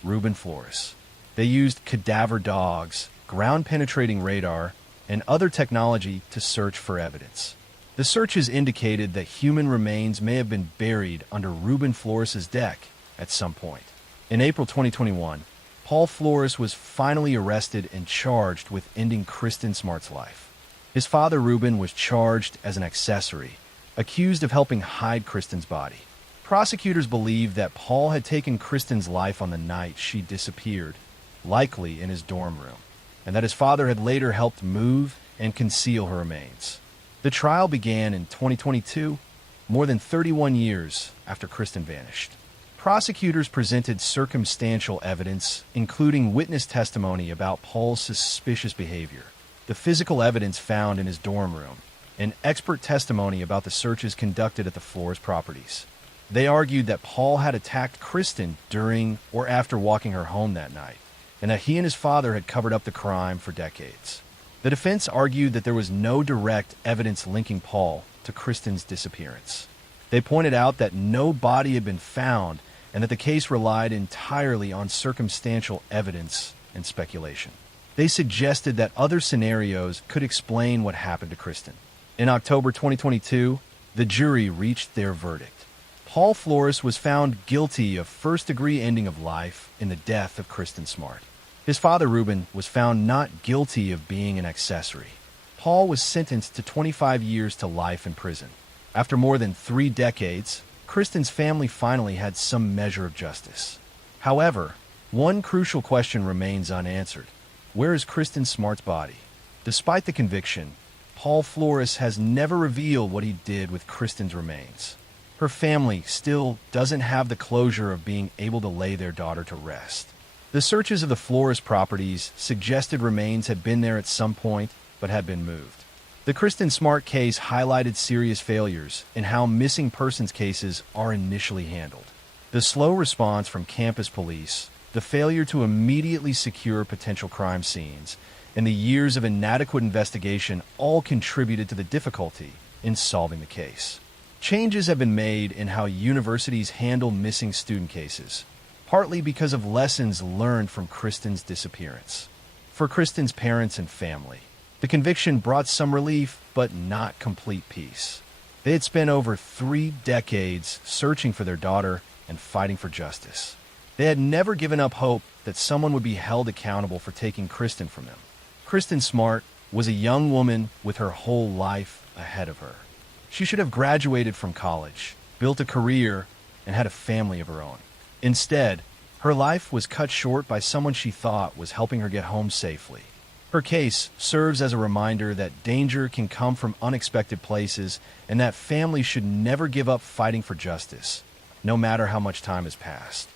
Ruben Flores. They used cadaver dogs, ground-penetrating radar, and other technology to search for evidence. The searches indicated that human remains may have been buried under Ruben Flores' deck at some point. In April 2021, Paul Flores was finally arrested and charged with ending Kristen Smart's life. His father, Ruben, was charged as an accessory, accused of helping hide Kristen's body. Prosecutors believed that Paul had taken Kristen's life on the night she disappeared, likely in his dorm room, and that his father had later helped move and conceal her remains. The trial began in 2022, more than 31 years after Kristen vanished. Prosecutors presented circumstantial evidence, including witness testimony about Paul's suspicious behavior, the physical evidence found in his dorm room, and expert testimony about the searches conducted at the Flores properties. They argued that Paul had attacked Kristen during or after walking her home that night, and that he and his father had covered up the crime for decades. The defense argued that there was no direct evidence linking Paul to Kristen's disappearance. They pointed out that no body had been found and that the case relied entirely on circumstantial evidence and speculation. They suggested that other scenarios could explain what happened to Kristen. In October 2022, the jury reached their verdict. Paul Flores was found guilty of first-degree ending of life in the death of Kristen Smart. His father, Ruben, was found not guilty of being an accessory. Paul was sentenced to 25 years to life in prison. After more than 3 decades, Kristen's family finally had some measure of justice. However, one crucial question remains unanswered. Where is Kristen Smart's body? Despite the conviction, Paul Flores has never revealed what he did with Kristen's remains. Her family still doesn't have the closure of being able to lay their daughter to rest. The searches of the florist properties suggested remains had been there at some point, but had been moved. The Kristen Smart case highlighted serious failures in how missing persons cases are initially handled. The slow response from campus police, the failure to immediately secure potential crime scenes, and the years of inadequate investigation all contributed to the difficulty in solving the case. Changes have been made in how universities handle missing student cases, partly because of lessons learned from Kristen's disappearance. For Kristen's parents and family, the conviction brought some relief, but not complete peace. They had spent over 3 decades searching for their daughter and fighting for justice. They had never given up hope that someone would be held accountable for taking Kristen from them. Kristen Smart was a young woman with her whole life ahead of her. She should have graduated from college, built a career, and had a family of her own. Instead, her life was cut short by someone she thought was helping her get home safely. Her case serves as a reminder that danger can come from unexpected places and that families should never give up fighting for justice, no matter how much time has passed.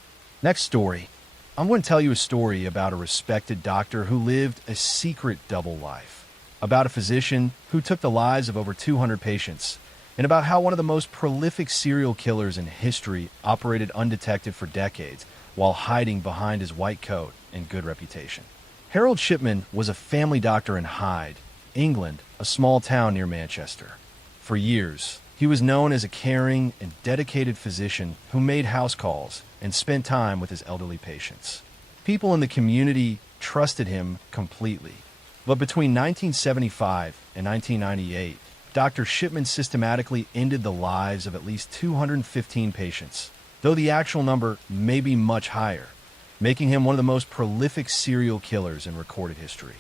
Next story. I'm going to tell you a story about a respected doctor who lived a secret double life, about a physician who took the lives of over 200 patients, and about how one of the most prolific serial killers in history operated undetected for decades while hiding behind his white coat and good reputation. Harold Shipman was a family doctor in Hyde, England, a small town near Manchester. For years, he was known as a caring and dedicated physician who made house calls and spent time with his elderly patients. People in the community trusted him completely. But between 1975 and 1998, Dr. Shipman systematically ended the lives of at least 215 patients, though the actual number may be much higher, making him one of the most prolific serial killers in recorded history.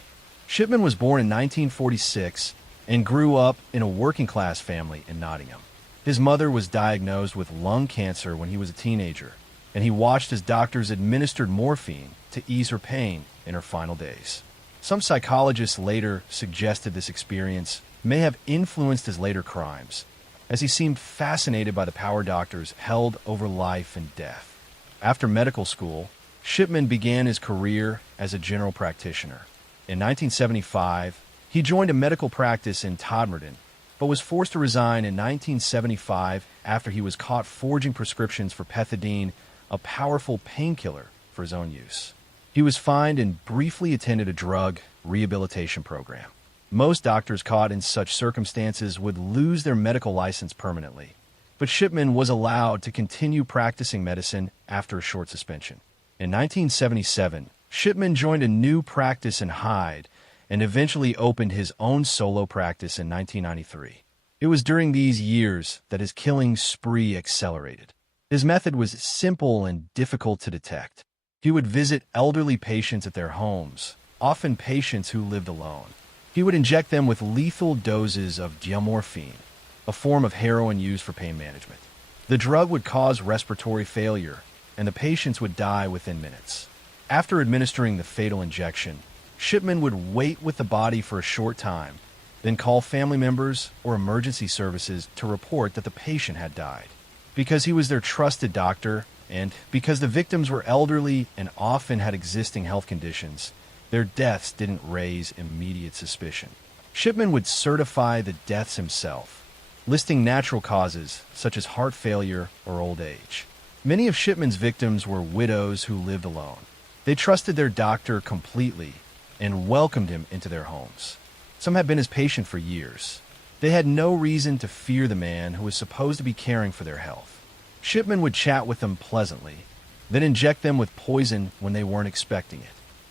Shipman was born in 1946 and grew up in a working-class family in Nottingham. His mother was diagnosed with lung cancer when he was a teenager, and he watched as doctors administered morphine to ease her pain in her final days. Some psychologists later suggested this experience may have influenced his later crimes, as he seemed fascinated by the power doctors held over life and death. After medical school, Shipman began his career as a general practitioner. In 1975, he joined a medical practice in Todmorden, but was forced to resign in 1975 after he was caught forging prescriptions for pethidine, a powerful painkiller, for his own use. He was fined and briefly attended a drug rehabilitation program. Most doctors caught in such circumstances would lose their medical license permanently, but Shipman was allowed to continue practicing medicine after a short suspension. In 1977, Shipman joined a new practice in Hyde and eventually opened his own solo practice in 1993. It was during these years that his killing spree accelerated. His method was simple and difficult to detect. He would visit elderly patients at their homes, often patients who lived alone. He would inject them with lethal doses of diamorphine, a form of heroin used for pain management. The drug would cause respiratory failure, and the patients would die within minutes. After administering the fatal injection, Shipman would wait with the body for a short time, then call family members or emergency services to report that the patient had died. Because he was their trusted doctor, and because the victims were elderly and often had existing health conditions, their deaths didn't raise immediate suspicion. Shipman would certify the deaths himself, listing natural causes such as heart failure or old age. Many of Shipman's victims were widows who lived alone. They trusted their doctor completely and welcomed him into their homes. Some had been his patient for years. They had no reason to fear the man who was supposed to be caring for their health. Shipman would chat with them pleasantly, then inject them with poison when they weren't expecting it.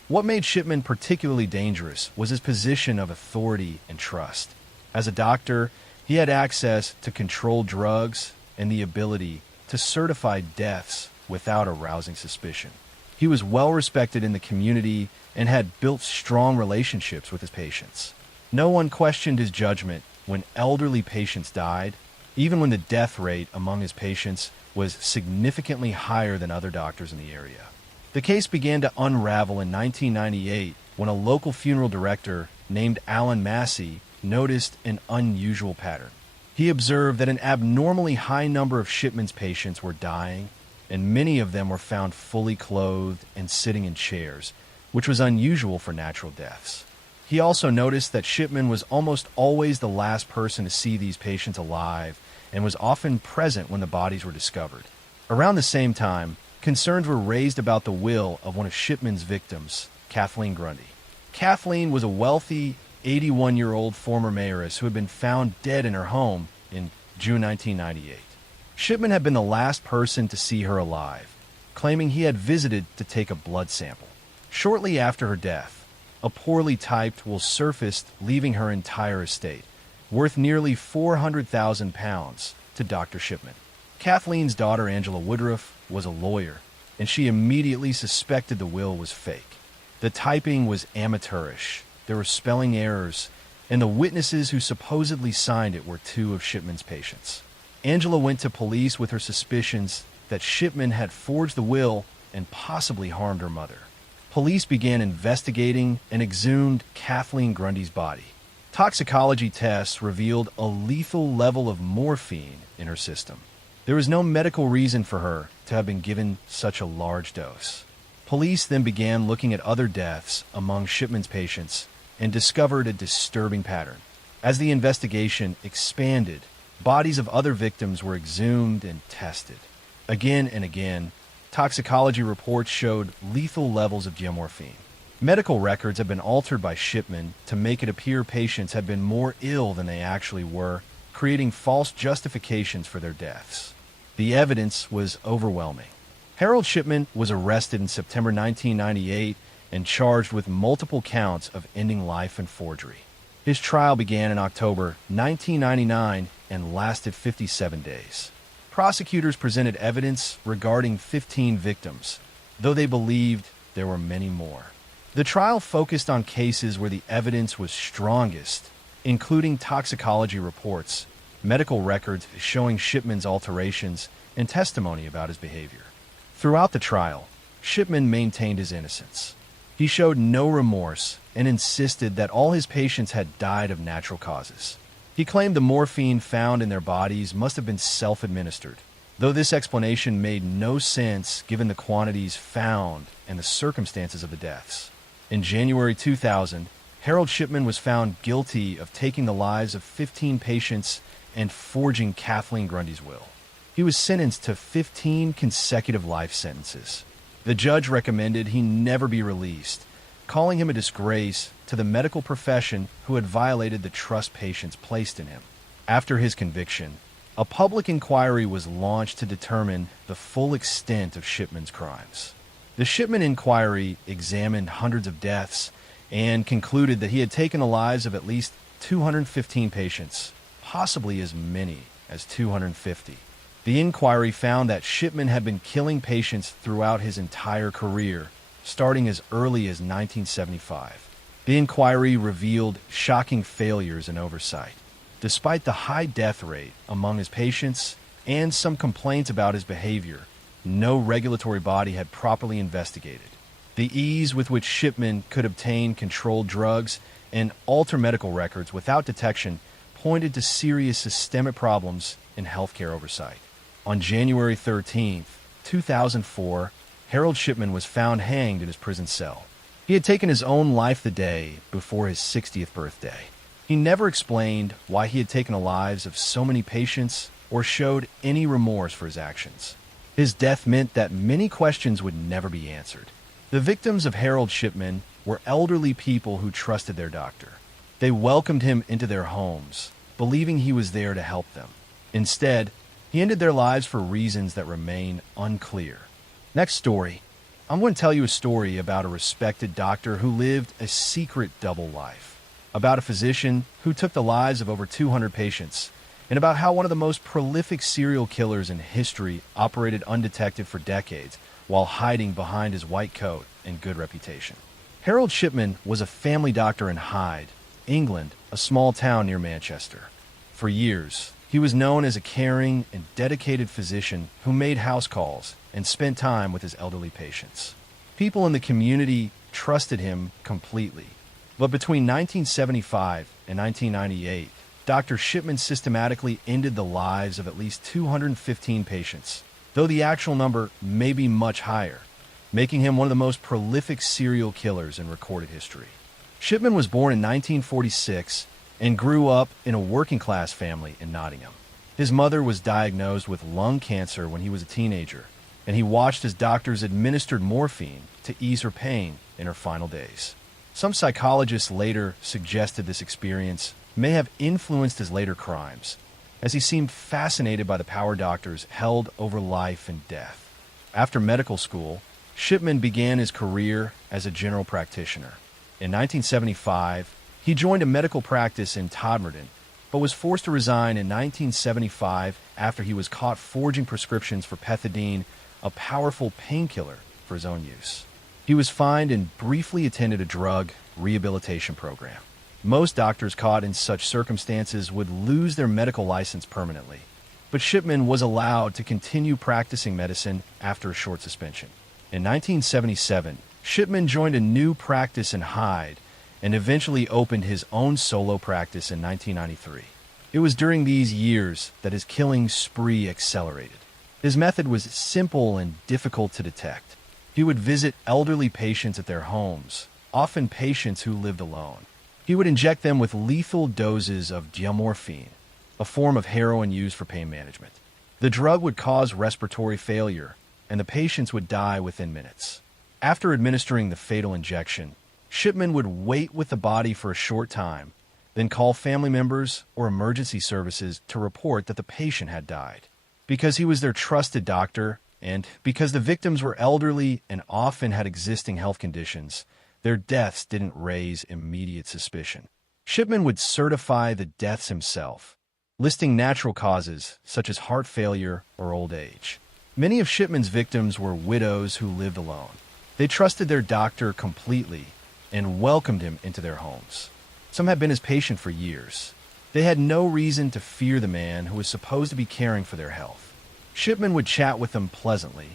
What made Shipman particularly dangerous was his position of authority and trust. As a doctor, he had access to controlled drugs and the ability to certify deaths without arousing suspicion. He was well respected in the community and had built strong relationships with his patients. No one questioned his judgment when elderly patients died, even when the death rate among his patients was significantly higher than other doctors in the area. The case began to unravel in 1998 when a local funeral director named Alan Massey noticed an unusual pattern. He observed that an abnormally high number of Shipman's patients were dying, and many of them were found fully clothed and sitting in chairs, which was unusual for natural deaths. He also noticed that Shipman was almost always the last person to see these patients alive and was often present when the bodies were discovered. Around the same time, concerns were raised about the will of one of Shipman's victims, Kathleen Grundy. Kathleen was a wealthy, 81-year-old former mayoress who had been found dead in her home in June 1998. Shipman had been the last person to see her alive, claiming he had visited to take a blood sample. Shortly after her death, a poorly typed will surfaced, leaving her entire estate, worth nearly £400,000 to Dr. Shipman. Kathleen's daughter, Angela Woodruff, was a lawyer, and she immediately suspected the will was fake. The typing was amateurish, there were spelling errors, and the witnesses who supposedly signed it were two of Shipman's patients. Angela went to police with her suspicions that Shipman had forged the will and possibly harmed her mother. Police began investigating and exhumed Kathleen Grundy's body. Toxicology tests revealed a lethal level of morphine in her system. There was no medical reason for her to have been given such a large dose. Police then began looking at other deaths among Shipman's patients and discovered a disturbing pattern. As the investigation expanded, bodies of other victims were exhumed and tested. Again and again, toxicology reports showed lethal levels of geomorphine. Medical records have been altered by Shipman to make it appear patients had been more ill than they actually were, creating false justifications for their deaths. The evidence was overwhelming. Harold Shipman was arrested in September 1998 and charged with multiple counts of ending life and forgery. His trial began in October 1999 and lasted 57 days. Prosecutors presented evidence regarding 15 victims, though they believed there were many more. The trial focused on cases where the evidence was strongest, including toxicology reports, medical records showing Shipman's alterations, and testimony about his behavior. Throughout the trial, Shipman maintained his innocence. He showed no remorse and insisted that all his patients had died of natural causes. He claimed the morphine found in their bodies must have been self-administered, though this explanation made no sense given the quantities found and the circumstances of the deaths. In January 2000, Harold Shipman was found guilty of taking the lives of 15 patients and forging Kathleen Grundy's will. He was sentenced to 15 consecutive life sentences. The judge recommended he never be released, calling him a disgrace to the medical profession who had violated the trust patients placed in him. After his conviction, a public inquiry was launched to determine the full extent of Shipman's crimes. The Shipman inquiry examined hundreds of deaths and concluded that he had taken the lives of at least 215 patients, possibly as many as 250. The inquiry found that Shipman had been killing patients throughout his entire career, starting as early as 1975. The inquiry revealed shocking failures and oversight. Despite the high death rate among his patients and some complaints about his behavior, no regulatory body had properly investigated. The ease with which Shipman could obtain controlled drugs and alter medical records without detection pointed to serious systemic problems in healthcare oversight. On January 13, 2004, Harold Shipman was found hanged in his prison cell. He had taken his own life the day before his 60th birthday. He never explained why he had taken the lives of so many patients or showed any remorse for his actions. His death meant that many questions would never be answered. The victims of Harold Shipman were elderly people who trusted their doctor. They welcomed him into their homes, believing he was there to help them. Instead, he ended their lives for reasons that remain unclear. Next story. I'm going to tell you a story about a respected doctor who lived a secret double life, about a physician who took the lives of over 200 patients, and about how one of the most prolific serial killers in history operated undetected for decades while hiding behind his white coat and good reputation. Harold Shipman was a family doctor in Hyde, England, a small town near Manchester. For years, he was known as a caring and dedicated physician who made house calls and spent time with his elderly patients. People in the community trusted him completely. But between 1975 and 1998, Dr. Shipman systematically ended the lives of at least 215 patients, though the actual number may be much higher, making him one of the most prolific serial killers in recorded history. Shipman was born in 1946 and grew up in a working-class family in Nottingham. His mother was diagnosed with lung cancer when he was a teenager, and he watched as doctors administered morphine to ease her pain in her final days. Some psychologists later suggested this experience may have influenced his later crimes, as he seemed fascinated by the power doctors held over life and death. After medical school, Shipman began his career as a general practitioner. In 1975, he joined a medical practice in Todmorden, but was forced to resign in 1975 after he was caught forging prescriptions for pethidine, a powerful painkiller, for his own use. He was fined and briefly attended a drug rehabilitation program. Most doctors caught in such circumstances would lose their medical license permanently, but Shipman was allowed to continue practicing medicine after a short suspension. In 1977, Shipman joined a new practice in Hyde and eventually opened his own solo practice in 1993. It was during these years that his killing spree accelerated. His method was simple and difficult to detect. He would visit elderly patients at their homes, often patients who lived alone. He would inject them with lethal doses of diamorphine, a form of heroin used for pain management. The drug would cause respiratory failure, and the patients would die within minutes. After administering the fatal injection, Shipman would wait with the body for a short time, then call family members or emergency services to report that the patient had died. Because he was their trusted doctor, and because the victims were elderly and often had existing health conditions, their deaths didn't raise immediate suspicion. Shipman would certify the deaths himself, listing natural causes such as heart failure or old age. Many of Shipman's victims were widows who lived alone. They trusted their doctor completely and welcomed him into their homes. Some had been his patient for years. They had no reason to fear the man who was supposed to be caring for their health. Shipman would chat with them pleasantly,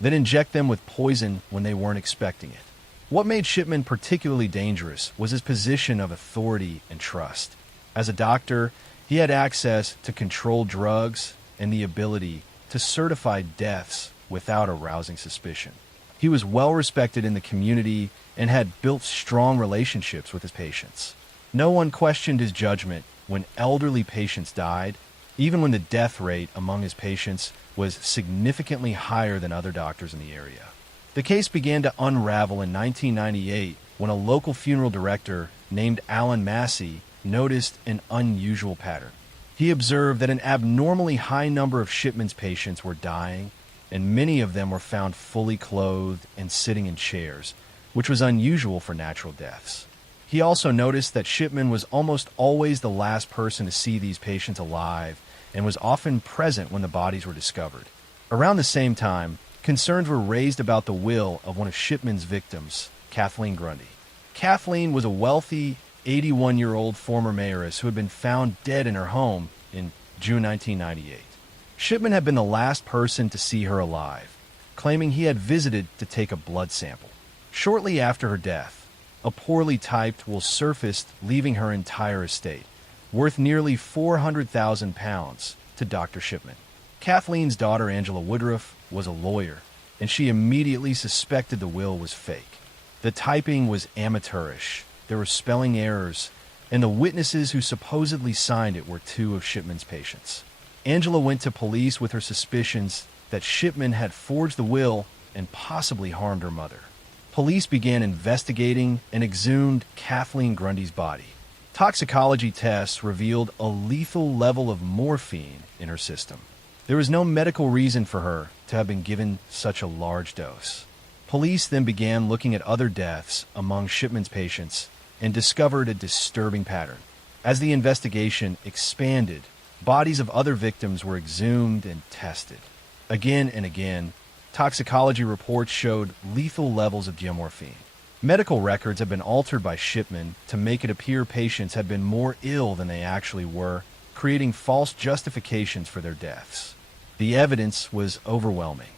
then inject them with poison when they weren't expecting it. What made Shipman particularly dangerous was his position of authority and trust. As a doctor, he had access to controlled drugs and the ability to certify deaths without arousing suspicion. He was well respected in the community and had built strong relationships with his patients. No one questioned his judgment when elderly patients died, even when the death rate among his patients was significantly higher than other doctors in the area. The case began to unravel in 1998 when a local funeral director named Alan Massey noticed an unusual pattern. He observed that an abnormally high number of Shipman's patients were dying, and many of them were found fully clothed and sitting in chairs, which was unusual for natural deaths. He also noticed that Shipman was almost always the last person to see these patients alive and was often present when the bodies were discovered. Around the same time, concerns were raised about the will of one of Shipman's victims, Kathleen Grundy. Kathleen was a wealthy, 81-year-old former mayoress who had been found dead in her home in June 1998. Shipman had been the last person to see her alive, claiming he had visited to take a blood sample. Shortly after her death, a poorly typed will surfaced, leaving her entire estate, worth nearly £400,000 to Dr. Shipman. Kathleen's daughter, Angela Woodruff, was a lawyer, and she immediately suspected the will was fake. The typing was amateurish, there were spelling errors, and the witnesses who supposedly signed it were two of Shipman's patients. Angela went to police with her suspicions that Shipman had forged the will and possibly harmed her mother. Police began investigating and exhumed Kathleen Grundy's body. Toxicology tests revealed a lethal level of morphine in her system. There was no medical reason for her to have been given such a large dose. Police then began looking at other deaths among Shipman's patients and discovered a disturbing pattern. As the investigation expanded, bodies of other victims were exhumed and tested. Again and again, toxicology reports showed lethal levels of diamorphine. Medical records had been altered by Shipman to make it appear patients had been more ill than they actually were, creating false justifications for their deaths. The evidence was overwhelming.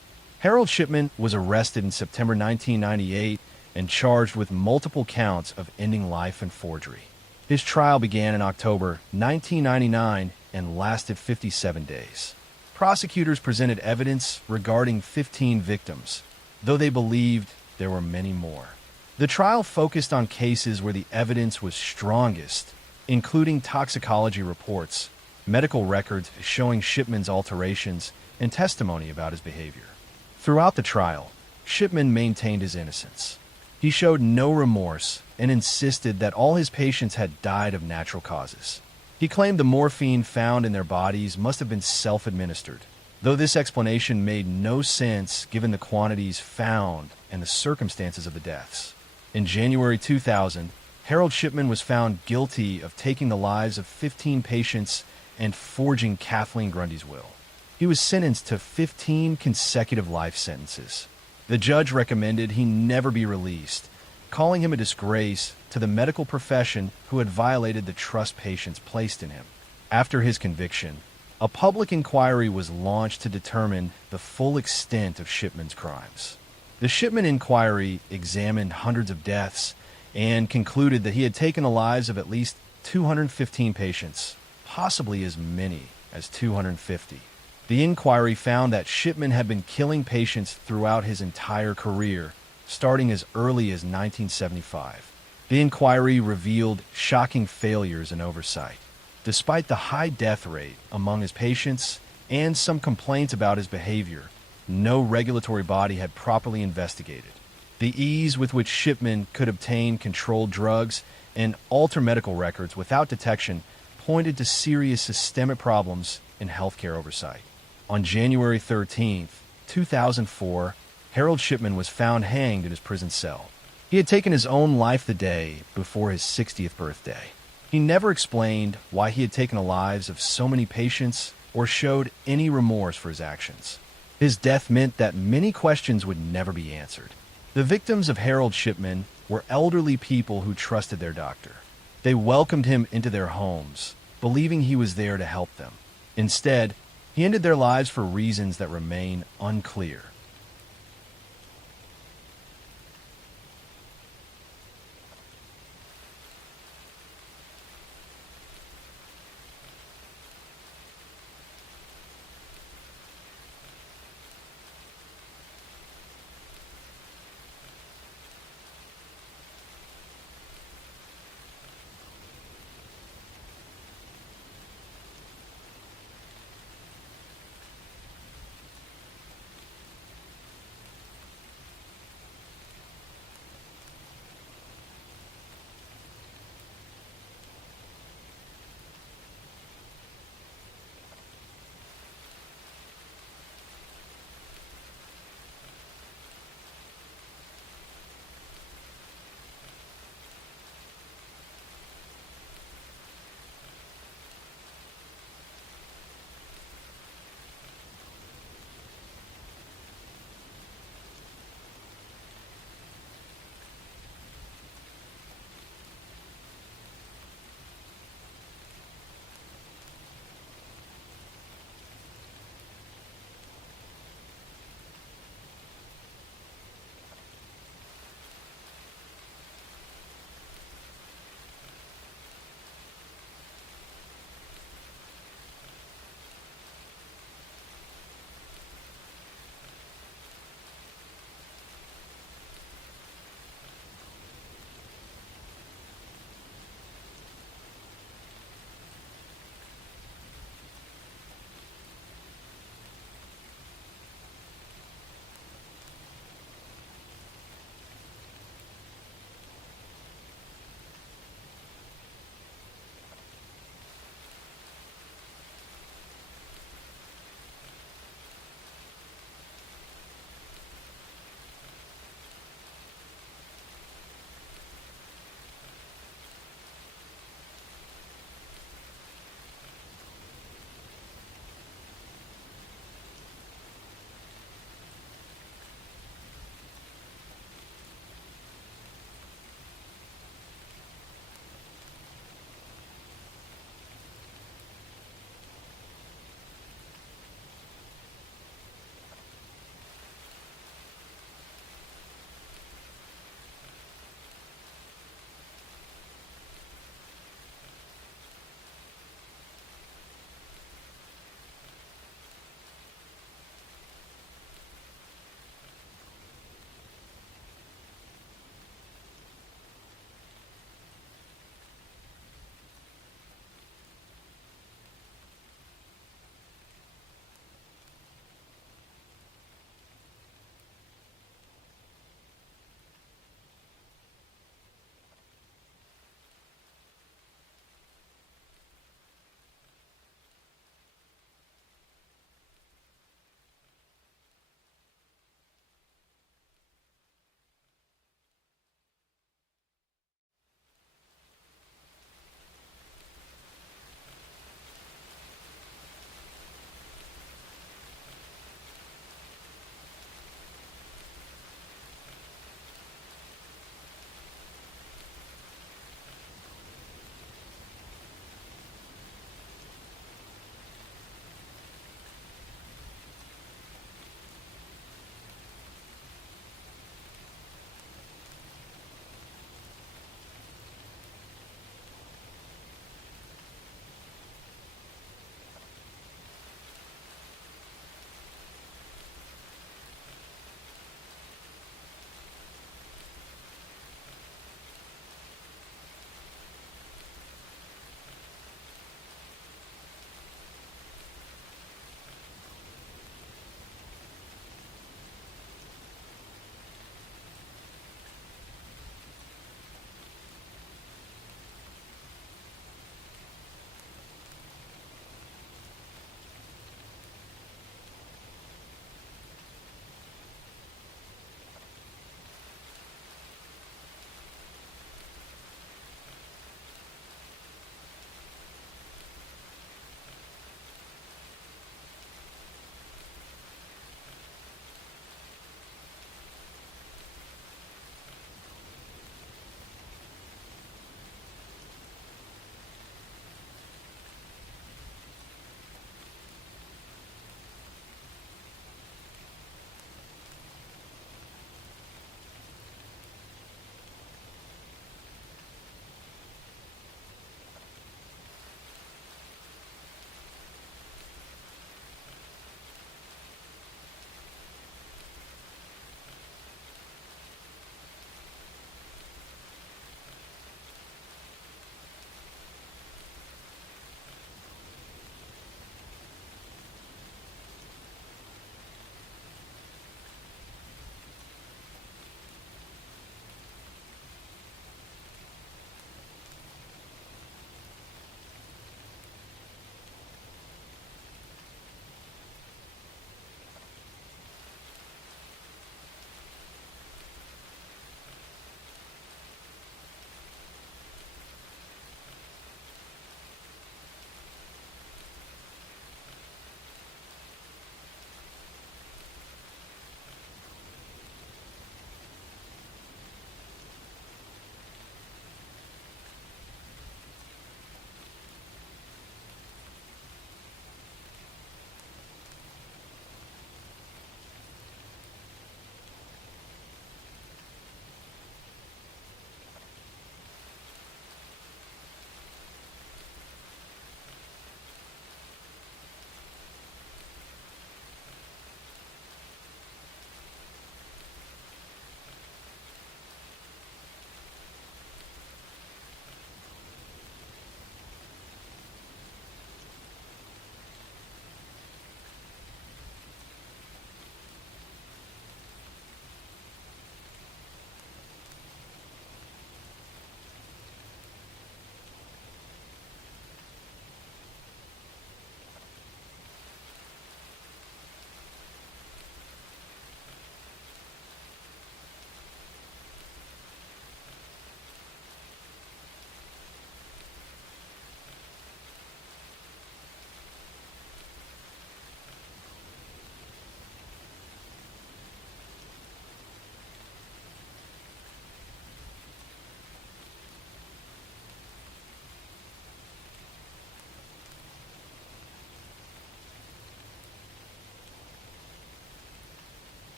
Harold Shipman was arrested in September 1998 and charged with multiple counts of ending life and forgery. His trial began in October 1999 and lasted 57 days. Prosecutors presented evidence regarding 15 victims, though they believed there were many more. The trial focused on cases where the evidence was strongest, including toxicology reports, medical records showing Shipman's alterations, and testimony about his behavior. Throughout the trial, Shipman maintained his innocence. He showed no remorse and insisted that all his patients had died of natural causes. He claimed the morphine found in their bodies must have been self-administered, though this explanation made no sense given the quantities found and the circumstances of the deaths. In January 2000, Harold Shipman was found guilty of taking the lives of 15 patients and forging Kathleen Grundy's will. He was sentenced to 15 consecutive life sentences. The judge recommended he never be released, calling him a disgrace to the medical profession who had violated the trust patients placed in him. After his conviction, a public inquiry was launched to determine the full extent of Shipman's crimes. The Shipman inquiry examined hundreds of deaths and concluded that he had taken the lives of at least 215 patients, possibly as many as 250. The inquiry found that Shipman had been killing patients throughout his entire career, starting as early as 1975. The inquiry revealed shocking failures and oversight. Despite the high death rate among his patients and some complaints about his behavior, no regulatory body had properly investigated. The ease with which Shipman could obtain controlled drugs and alter medical records without detection pointed to serious systemic problems in healthcare oversight. On January 13, 2004, Harold Shipman was found hanged in his prison cell. He had taken his own life the day before his 60th birthday. He never explained why he had taken the lives of so many patients or showed any remorse for his actions. His death meant that many questions would never be answered. The victims of Harold Shipman were elderly people who trusted their doctor. They welcomed him into their homes, believing he was there to help them. Instead, he ended their lives for reasons that remain unclear.